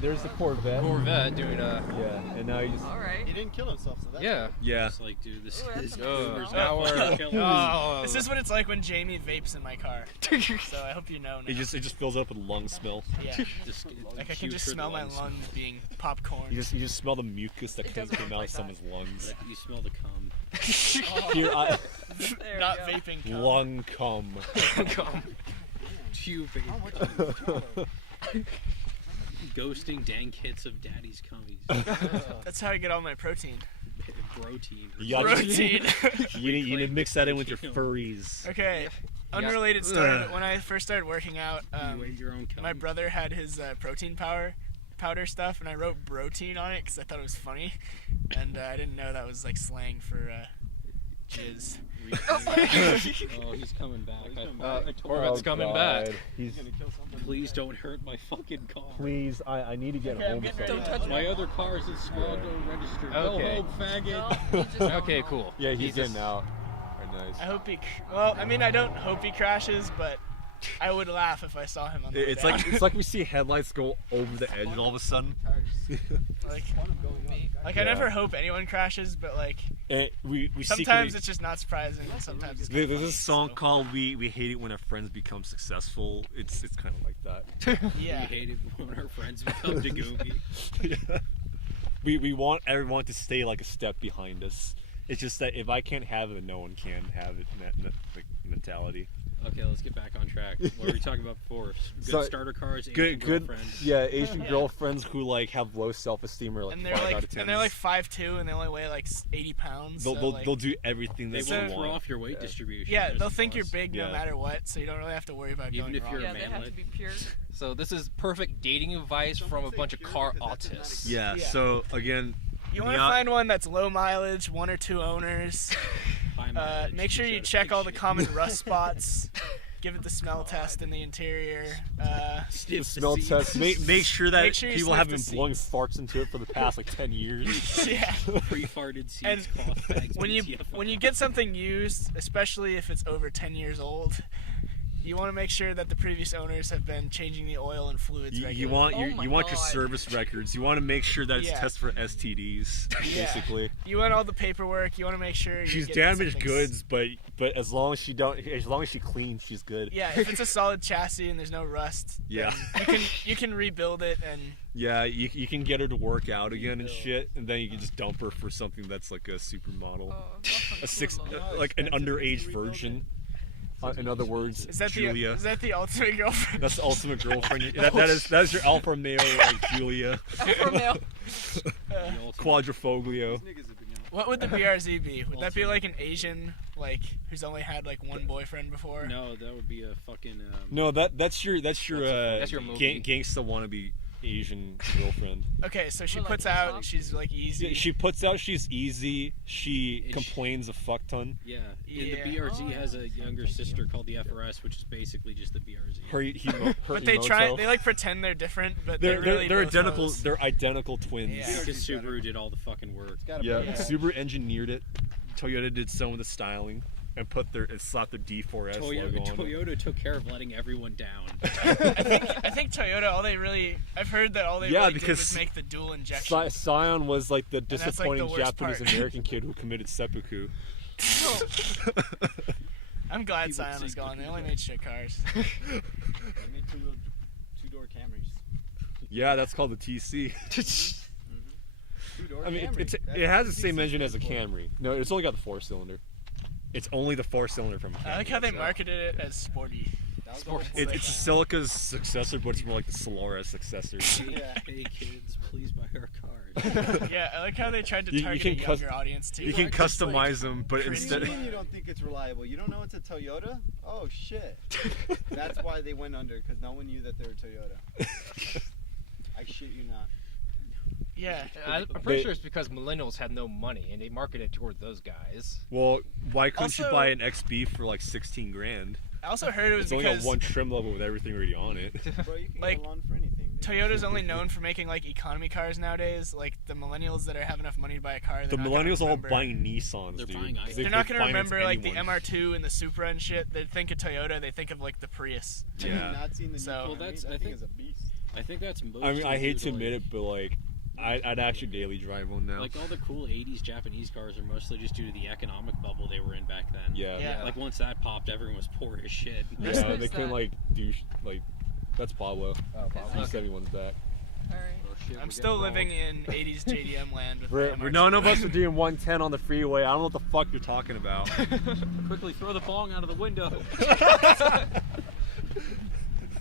There's the Corvette. Corvette doing Yeah, and now you just. All right. He didn't kill himself, so that's yeah. Yeah. It's like, dude, this Ooh, that's is nice. Uber's Now not we're- fucking killing us. Oh. This is what it's like when Jamie vapes in my car. So I hope you know now. It just fills up with lung smell. Yeah, Just, like I can cute just for the smell my lungs. lungs being popcorn. You just smell the mucus that It came doesn't out look of like someone's lungs. You smell the cum. Here, There Not we go. vaping. cum. lung cum. You ghosting dank hits of daddy's cummies. That's how I get all my protein. Protein. You gotta- Protein. You need to mix that in with your furries. Okay. Unrelated story. But when I first started working out, You ate your own cum. my brother had his protein powder stuff, and I wrote "brotein" on it because I thought it was funny, and I didn't know that was like slang for jizz. Oh, he's coming back. I told Corvette's coming back. He's, please don't hurt my fucking car. please, I need to get Okay, I'm home. getting someday. ready. Don't touch My other cars at small don't register. Okay. Go home, faggot. Well, you just don't Okay, know. cool. Yeah, he's Jesus. getting out. Very nice. I hope well, I mean, I don't hope he crashes, but I would laugh if I saw him on the way It's down. like we see headlights go over the edge all of a sudden. Like Yeah. I never hope anyone crashes, but like We sometimes secretly, it's just not surprising. And sometimes it's there's kinda this funny, song so- called "We Hate It When Our Friends Become Successful." It's kind of like that. Yeah. We hate it when our friends become Dagooby. Yeah. We want everyone to stay like a step behind us. It's just that if I can't have it, no one can have it. That like mentality. Okay, let's get back on track. What were we talking about before? Good So, starter cars, Asian Good, girlfriends. yeah. Asian girlfriends who like have low self-esteem or like And they're 5 out like of 10. 5'2" and they only weigh like 80 pounds. They'll, so, they'll, like, they'll do everything They they won't want. throw off your weight Yeah. distribution. yeah, There's they'll the think you're plus. big no Yeah. matter what, so you don't really have to worry about Even going if wrong. you're Yeah, a they have to manlet. be pure. So this is perfect dating advice from a bunch of car autists. Yeah. Yeah. So again, You want to Not- find one that's low mileage, 1 or 2 owners. High mileage, Make sure you gotta check fix all the shit. common rust spots. Give it the smell test in the interior. Sniff the the smell seats. test. Make sure that Make sure you people sniff have the been blowing seats. farts into it for the past like 10 years. Yeah. Pre-farted seats, And cloth bags, When you PTFO. get something used, especially if it's over 10 years old, you want to make sure that the previous owners have been changing the oil and fluids You regularly. want Oh my your God. service records. You want to make sure that it's Yeah. tested for STDs. Yeah. Basically, You want all the paperwork. You want to make sure she's you're getting damaged something goods, but as long as she cleans, she's good. Yeah, if it's a solid chassis and there's no rust, Yeah. then you can rebuild it and Yeah, you can get her to work out again and shit, and then you can just dump her for something that's like a supermodel, Oh, a six, Lord. like an underage version. In other words, is that Julia. the ultimate girlfriend? That's the ultimate girlfriend. That is your alpha male, like Julia. Alpha male. Quadrifoglio. What would the BRZ be? Would that be like an Asian, like who's only had like one boyfriend before? No, that would be a fucking. No, that's your That's your movie. gangsta wannabe Asian girlfriend. Okay, so she Well, like puts what's out. up? She's like easy. Yeah, she puts out she's easy. She Is complains a fuck ton. Yeah. Yeah. The BRZ has a younger sister called the FRS, which is basically just the BRZ. Her But they like pretend they're different, but they're really both identical. hoes. They're identical twins. Yeah. Because Subaru did all the fucking work. Yeah, Yeah. Subaru engineered it. Toyota did some of the styling and slapped their D4S logo on it. Toyota took care of letting everyone down. I think Toyota. I've heard that all they Yeah, really did because was make the dual injection. Scion was like the that's, like, the disappointing worst Japanese part. American kid who committed seppuku. I'm glad People Scion was think gone. They only made shit cars. They made two-door Camrys. Yeah, that's called the TC. Two-door I mean, Camry. it has the same engine as a Camry. No, it's only got the 4-cylinder. It's only the 4-cylinder from a Camry. I like how they itself. marketed it as sporty. That was the whole It's point. Celica's successor, but it's more like the Solaris successor. Yeah. Hey kids, please buy our cars. Yeah, I like how they tried to You target can a cus- younger audience too. You can Like, just, like, customize them, but cringy. What instead, do you mean you don't think it's reliable? You don't know it's a Toyota? Oh shit. That's why they went under, because no one knew that they were Toyota. I shit you not. Yeah. I'm pretty sure it's because millennials have no money and they market it toward those guys. well, why couldn't you Also- buy an XB for like 16 grand? I also heard it was It's only because got one trim level with everything already on it. Bro, you can Like, get a loan for anything. Dude. Toyota's only known for making like economy cars nowadays. Like the millennials that have enough money to buy a car, The they're not gonna millennials are all remember- bing Nissans, They're dude. buying 'cause iPhones. They're not they gonna finance remember like the anyone. MR2 and the Supra and shit. They think of Toyota, they think of like the Prius. Have you Yeah. not seen the So- new Well, Camry? that's- That I thing think- is a beast. I think that's most. I mean, I hate to due admit it, but like, I'd actually daily drive one now. Like all the cool '80s Japanese cars are mostly just due to the economic bubble they were in back then. yeah. Yeah. Like once that popped, everyone was poor as shit. Yeah, Who's they couldn't that? like do like. That's Pablo. Oh, He said he one's back. Alright. I'm still living in 80s JDM land with my MR2. None of us are doing 110 on the freeway. I don't know what the fuck you're talking about. Quickly throw the bong out of the window.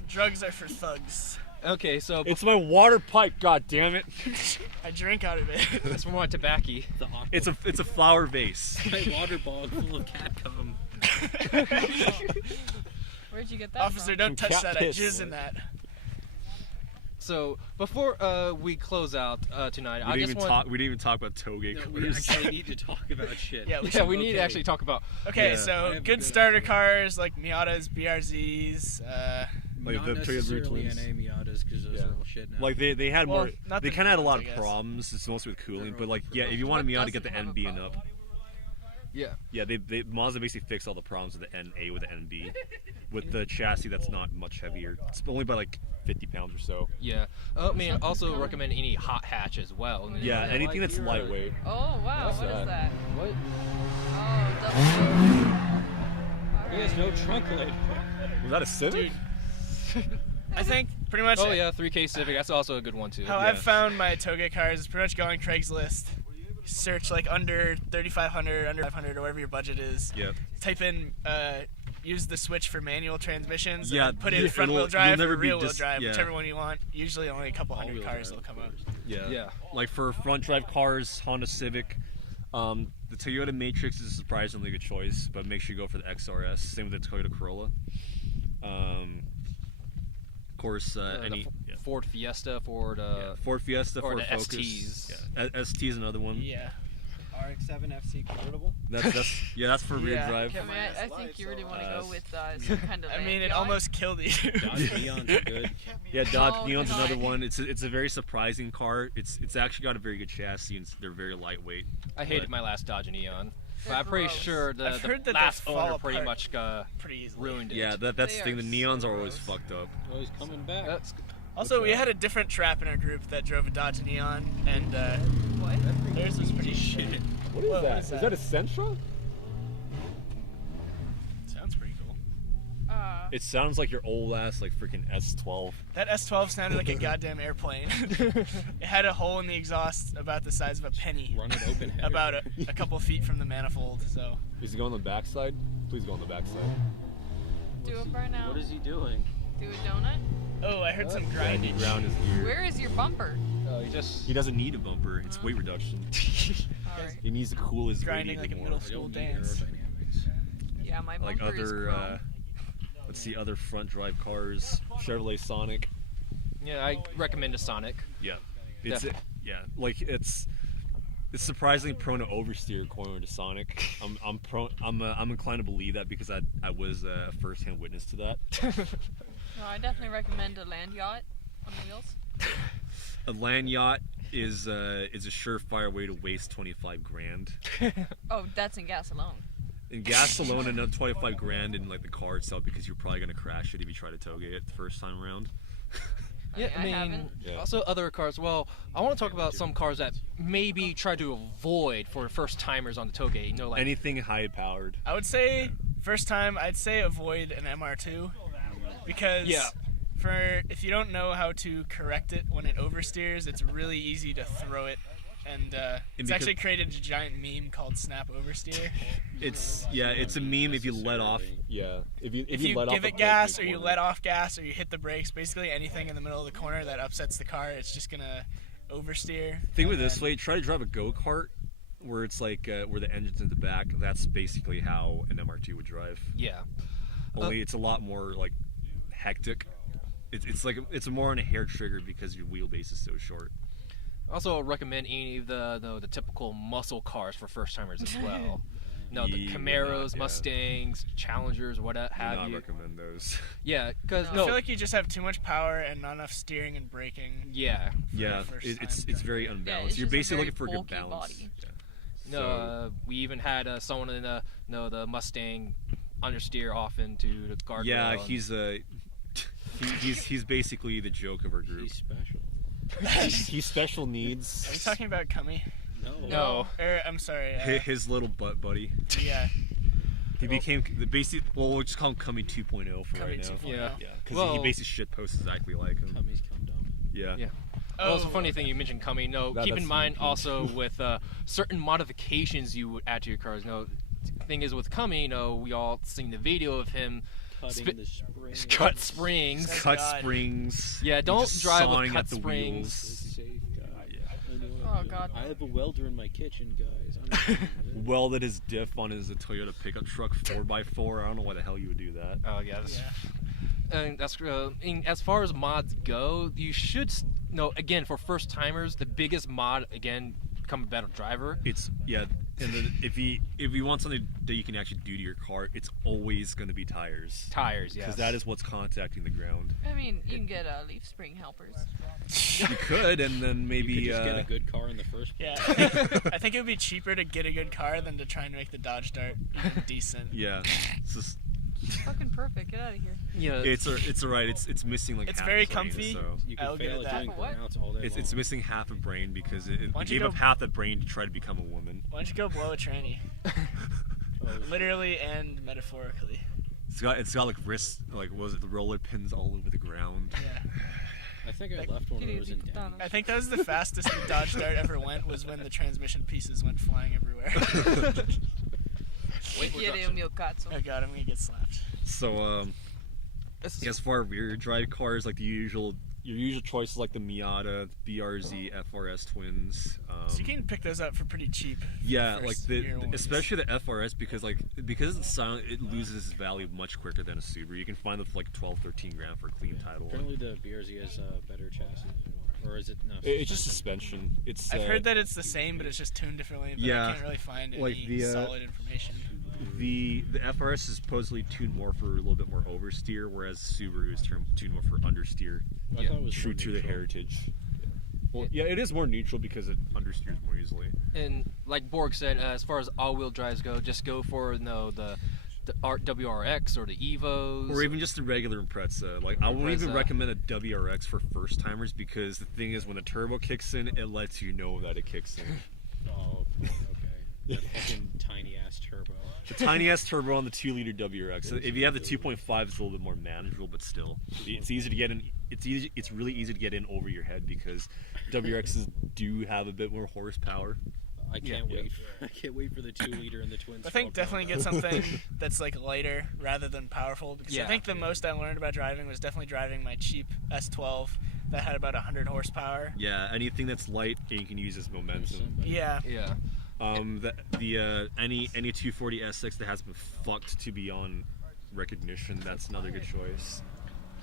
Drugs are for thugs. Okay, so It's my water pipe, god damn it. I drink out of it. that's from my tobacco. The aqua- It's a flower vase. my water bong full of cat cum. Where'd you get that Officer, from? don't Some touch cat that. I piss. jizz in that. So before we close out tonight, I We just didn't, even want. talk, we didn't even talk about Touge No, we cars. actually need to talk about shit. Yeah, Yeah, we need to actually talk about. Okay, Yeah. I so have a good good starter idea. cars like Miatas, BRZs. Like Not the Toyota necessarily Twins. NA Miatas because those Yeah. are all shit now. Like they had Well, more. not They the kind of had a new lot ones, of I guess. problems. It's mostly with cooling, They're but like all yeah, if you want a What Miata, get the doesn't have a NB and up. problem? Yeah. Yeah, they Mazda basically fixed all the problems with the NA with the NB, with the chassis that's not much heavier. It's only by like 50 pounds or so. Yeah. I mean, also recommend any hot hatch as well. Yeah, anything that's lightweight. Oh wow, What's what is that? that? What? Oh, double. He has no trunk lid. Was that a Civic? Dude, I think pretty much Oh yeah, 3K Civic. That's also a good one too. how Yeah. I've found my Touge cars is pretty much go on Craigslist, search like under 3,500, under 500, or whatever your budget is. Yep. Type in, use the switch for manual transmissions. Yeah, and put in yeah, front wheel you'll drive never or be rear wheel dis- drive, yeah. whichever one you want. Usually only a couple hundred All-wheel cars drive, will come of up. course. Yeah. Yeah. Like for front drive cars, Honda Civic, the Toyota Matrix is a surprisingly good choice, but make sure you go for the XRS. Same with the Toyota Corolla. Of course, The any Ford Fiesta, Ford. Ford Fiesta, or Ford the Focus. STs. Yeah. ST is another one. Yeah. RX-7 FC convertible. That's for rear Yeah. drive. I mean, I think you really want to go with some kind of. I mean, it land almost killed you. Dodge Neons are good. Yeah, Dodge Oh, Neon's God. another one. It's a very surprising car. It's actually got a very good chassis and they're very lightweight. I hated But- my last Dodge Neon. But They're I'm pretty gross. sure the I've heard that they last fall owner pretty apart. much Pretty easily. ruined it. Yeah, that's They the thing. are The Neons so are always gross. fucked up. Oh, he's coming back. That's, Also, we had a different trap in our group that drove a Dodge Neon, and What? theirs was pretty shit. What is that? Is that a Sentra? Sounds pretty cool. It sounds like your old ass like freaking S12. That S12 sounded like a goddamn airplane. It had a hole in the exhaust about the size of a penny, Run it open. header. about a couple feet from the manifold. So Is he going on the backside? Please go on the backside. Do a burnout. What is he doing? Do a donut. oh, I heard some Yeah, he grinding. ground his gear. Where is your bumper? He doesn't need a bumper. It's weight reduction. All right. He needs to cool his Grinding radiator like a more. middle I don't school need dance. aerodynamics. Yeah, my Like bumper is other, chrome. let's see, other front drive cars. Chevrolet Sonic. yeah, I recommend a Sonic. Yeah, it's Def- yeah, like it's surprisingly prone to oversteer according to Sonic. I'm inclined to believe that because I was a first-hand witness to that. No, I definitely recommend a land yacht on wheels. A land yacht is a surefire way to waste 25 grand. Oh, that's in gas alone. In gas alone, another 25 grand in like the car itself because you're probably gonna crash it if you try to toge it the first time around. Yeah, I haven't. Yeah. also other cars. Well, I want to talk about some cars that maybe try to avoid for first timers on the Touge. You know, like Anything high powered. I would say first time I'd say avoid an MR2 because Yeah. for if you don't know how to correct it when it oversteers, it's really easy to throw it. And it's because- actually created a giant meme called Snap Oversteer. It's a meme if you let off. Yeah, if you If you let off give a it gas corner. or you let off gas or you hit the brakes, basically anything in the middle of the corner that upsets the car, it's just gonna oversteer. Think of it And this then- way: try to drive a go-kart where it's like where the engine's in the back. That's basically how an MR2 would drive. yeah. Only it's a lot more like hectic. It's more on a hair trigger because your wheelbase is so short. Also recommend any of the typical muscle cars for first timers as well. No, the Yeah, Camaros, yeah. Mustangs, Challengers, what Do have not you. recommend those. Yeah, because I no, feel like you just have too much power and not enough steering and braking. yeah, Yeah, first it's time. very unbalanced. it's You're just a basically very looking for a good bulky balance. body. Yeah. no. We even had someone in the Mustang understeer off into the guardrail. Yeah, and- he's basically the joke of our group. He's special. He's special needs. Are we talking about Cummy? No. No. Or I'm sorry. His little butt buddy. Yeah. He became the basic. Well, we'll just call him Cummy 2.0 for Cummy right now. 2.0. Yeah. Yeah, because Well- he basically shit posts exactly like him. Cummy's come dumb. Yeah. Yeah. Well, it's a funny thing you mentioned coming. No, keep in that's mind the also with certain modifications you would add to your cars. No, thing is with Cummy, we all seen the video of him Cutting the springs. cut springs. Cut God. springs. Yeah, don't just drive with sawing cut at the springs. It's safe, guys. I know Oh, I'm God. I have a welder in my kitchen, guys. I'm Welded his diff on his Toyota pickup truck 4x4. I don't know why the hell you would do that. Oh yeah, that's, Yeah. and that's as far as mods go, you should again for first timers, the biggest mod again become a better driver. It's And then if you want something that you can actually do to your car, it's always going to be tires. Tires, yes. Because that is what's contacting the ground. I mean, you can get leaf spring helpers. You could, and then maybe You could just get a good car in the first place. Yeah, I think it would be cheaper to get a good car than to try and make the Dodge Dart even decent. yeah. It's just, Fucking perfect. Get out of here. Yeah, it's alright. It's missing like It's half very a brain, comfy. So. You can I'll give fail it at that. doing What? burnouts all day It's long. missing half a brain because it Why don't you gave up go- half that brain to try to become a woman. Why don't you go blow a tranny? Literally and metaphorically. It's got like wrist, like was it the roller pins all over the ground. Yeah. I think I left one of those in Denver. I think that was the fastest the Dodge Dart ever went was when the transmission pieces went flying everywhere. Quiere un mio cazzo. Oh god, I'm gonna get slapped. So as far as rear drive cars, like your usual choices like the Miata, the BRZ, FRS twins. So you can pick those up for pretty cheap. Yeah, first like year ones. especially the FRS because it's silent, it loses its value much quicker than a Subaru. You can find them for like 12, 13 grand for a clean title. Apparently the BRZ has a better chassis. Or is it? No, It's just suspension. It's I've heard that it's the same, but it's just tuned differently. But Yeah, I can't really find any like the, solid information. the FRS is supposedly tuned more for a little bit more oversteer, whereas Subaru is tuned more for understeer. I thought it was True more to the neutral. heritage. Well, yeah, it is more neutral because it understeers more easily. and like Borg said, as far as all-wheel drives go, just go for the WRX or the Evos. Or even just the regular Impreza. Like, I wouldn't even Impreza. recommend a WRX for first timers because the thing is, when the turbo kicks in, it lets you know that it kicks in. Oh, okay. That fucking tiny ass turbo. The tiny ass turbo on the 2-liter WRX. So if you have the 2.5, it's a little bit more manageable, but still, it's easy to get in. It's really easy to get in over your head because WRXs do have a bit more horsepower. I can't wait. I can't wait for the 2-liter and the twins. I think definitely get something that's like lighter rather than powerful because I Yeah. think the most I learned about driving was definitely driving my cheap S12 that had about 100 horsepower. Yeah, anything that's light and you can use as momentum. Yeah. Yeah. Any 240 SX that has been fucked to beyond recognition, that's another good choice.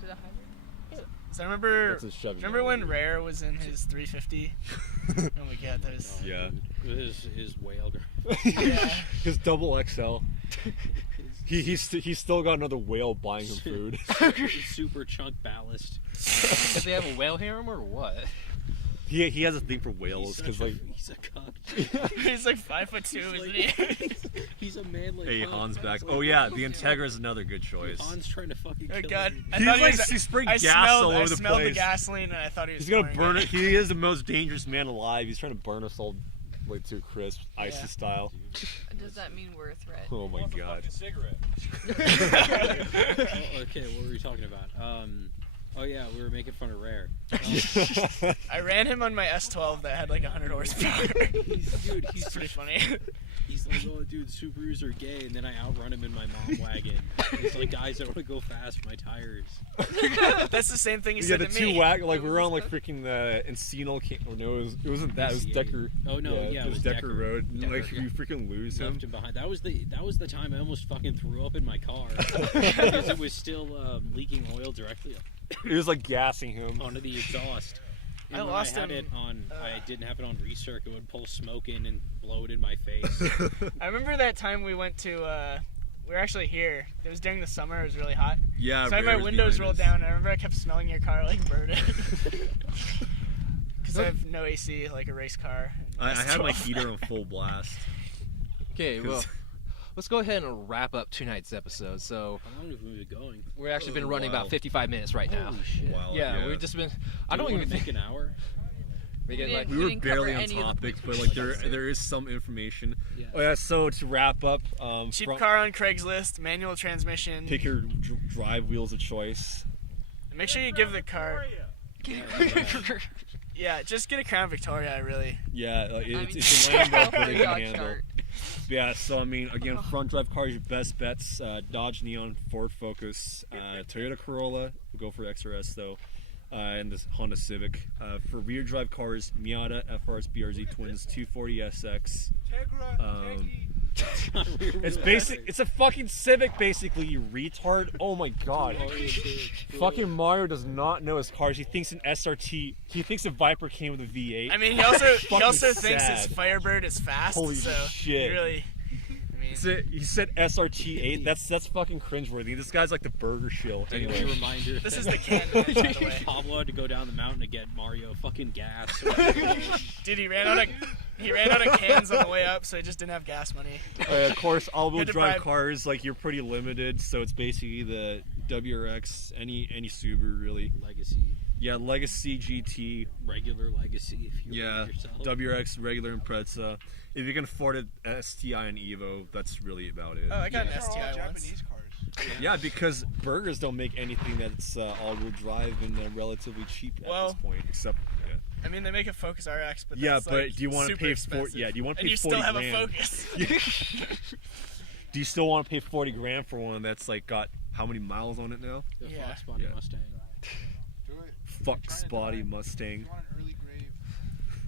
To the hybrid. So I remember. That's a Chevy Remember when Malibu. Rare was in his 350? Oh my god, that was. Yeah. His whale girl. Yeah. His double XL. He's still got another whale buying him food. Super chunk ballast. Does they have a whale harem or what? He has a thing for whales because like he's a cock. He's like 5'2", isn't he? He's a man like hey Hans. Han's back. Like, Oh yeah, the Integra is another good choice. Han's trying to fucking Oh kill god. him. I He's thought like he was, he's spraying I gas smelled, all over I the smelled place. the gasoline and I thought he was He's gonna pouring burn it. it. He is the most dangerous man alive. He's trying to burn us all like to a crisp, icy Yeah. style. Does that mean we're a threat? Oh my god. Cigarette. Oh, okay, what were we talking about? Oh yeah, we were making fun of Rare. I ran him on my S12 that had like 100 horsepower. Dude, he's It's pretty funny. He's like, oh, dude, Subarus are gay, and then I outrun him in my mom wagon. He's like, guys, I want to go fast. My tires. That's the same thing he Yeah, said the to two me. like we were on like freaking Encino. No, it wasn't that. It was Yeah. Decker. Oh no, yeah, it was Decker Road. And, like yeah. you freaking lose him. Left him behind. That was the time I almost fucking threw up in my car because it was still leaking oil directly It was like gassing him. onto the exhaust. And I when lost I had him, it on. I didn't have it on recirc. It would pull smoke in and blow it in my face. I remember that time we went to. We were actually here. It was during the summer. It was really hot. Yeah. So I had my Rare was windows behind rolled us. down. I remember I kept smelling your car like burning. Because I have no AC, like a race car. I had my heater on full blast. Okay, 'Cause- well, let's go ahead and wrap up tonight's episode. So How long have we been going? we've actually been running wow. about 55 minutes right now. Holy shit. Wow, Yeah, we've just been. I Do don't we even wanna think make an hour. we get like. We were didn't cover barely on any of the topic, points but we like discussed. there is some information. Yeah. Oh yeah, so to wrap up, Cheap front- car on Craigslist, manual transmission. pick your drive wheels of choice. And make sure you give the car. Yeah, just get a Crown Victoria, really. Yeah, I mean, it's a Lambo, but for it a can Dodge handle. Dart. Yeah, so I mean, again, front drive cars, your best bets: Dodge Neon, Ford Focus, Toyota Corolla. We'll go for XRS though, and this Honda Civic. For rear drive cars, Miata, FRS, BRZ twins, 240 SX, It's basic. It's a fucking Civic, basically. You retard. Oh my god. Fucking Mario does not know his cars. He thinks an SRT. He thinks a Viper came with a V8. I mean, he also Fucking thinks his sad. Firebird is fast. Holy so shit. He really. I mean, He said SRT8. That's fucking cringeworthy. This guy's like the burger shill. Anyway, Anyway. reminder. this is the can, by the way. Pablo had to go down the mountain to get Mario fucking gas. Dude, he ran out of cans on the way up, so he just didn't have gas money. Of course, all-wheel Had to drive bribe- cars, like, you're pretty limited, so it's basically the WRX, any Subaru, really. Legacy, Yeah, Legacy GT, regular Legacy. If you yeah, rate yourself. WRX, regular Impreza. If you can afford it, STI and Evo, that's really about it. Oh, I got an These are all STI once. Japanese cars. Yeah, because burgers don't make anything that's all-wheel drive and relatively cheap at Well, this point, except... Yeah. I mean, they make a Focus RX, but Yeah, that's, but like, do you want to super pay expensive. do you want to And pay you 40 still have grand? a Focus. Do you still want to pay 40 grand for one that's like got how many miles on it now? The Yeah. Fox Body Yeah. Mustang. Do it. Fuck Trying to spotty die. If Mustang. you want an early grave,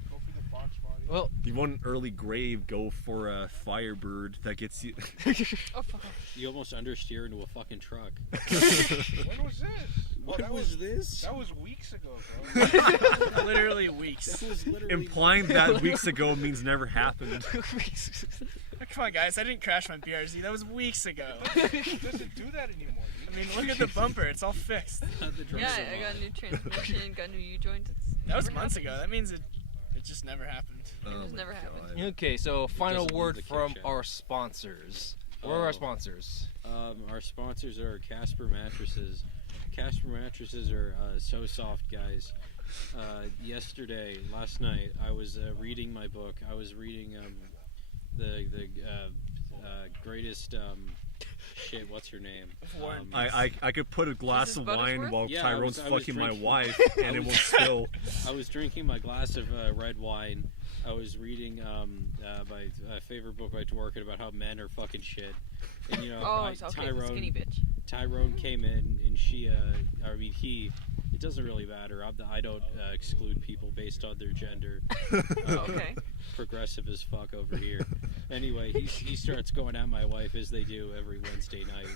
go for the Fox body. Well, You want an early grave, go for a Firebird that gets you. Oh, fuck. You almost understeer into a fucking truck. When was this? Oh, What was this? That was weeks ago, bro. Literally weeks. That was literally Implying that weeks ago means never happened. Oh, come on, guys. I didn't crash my BRZ. That was weeks ago. It doesn't do that anymore, I dude. mean, look at the bumper. It's all fixed. the drums Yeah, are I got on. a new transmission, got new U-joints. That was months ago. That means it just never happened. Oh just my never happened. God. okay, so final doesn't word leave the from kitchen. our sponsors. Where are Oh. our sponsors? Our sponsors are Casper Mattresses. Casper Mattresses are so soft, guys. Last night, I was reading my book. I was reading the greatest shit. What's your name? War and I could put a glass This is of wine Buttersworth? while Yeah, I Tyrone's was fucking my drinking- wife and I it was- won't spill. I was drinking my glass of red wine. I was reading my favorite book by Dworkin about how men are fucking shit. And you know, Oh, it's okay, the skinny bitch. Tyrone came in and he. It doesn't really matter. I don't exclude people based on their gender. Okay. Progressive as fuck over here. Anyway, he starts going at my wife as they do every Wednesday night.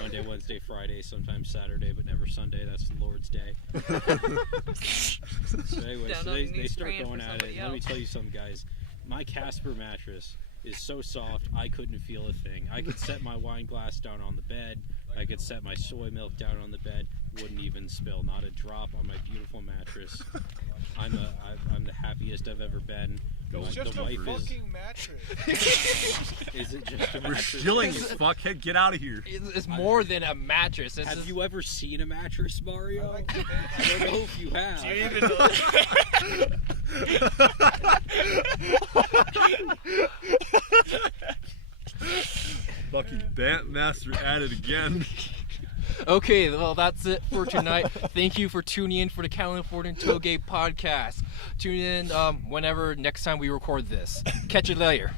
Monday, Wednesday, Friday, sometimes Saturday, but never Sunday. That's the Lord's Day. So anyway, Down so on they your knees start praying going for at it. somebody Let me else. tell you something, guys. My Casper mattress is so soft, I couldn't feel a thing. I could set my wine glass down on the bed. I could set my soy milk down on the bed. Wouldn't even spill. Not a drop on my beautiful mattress. I'm the happiest I've ever been. It's just the a wife fucking mattress. is it just a We're mattress? shilling, you fuckhead. Get out of here. It's more than a mattress. It's Have just- you ever seen a mattress, Mario? I like the I don't know if you have. Do you even Fucking Bandmaster at it again. Okay, well, that's it for tonight. Thank you for tuning in for the California Touge podcast. Tune in whenever next time we record this. Catch you later.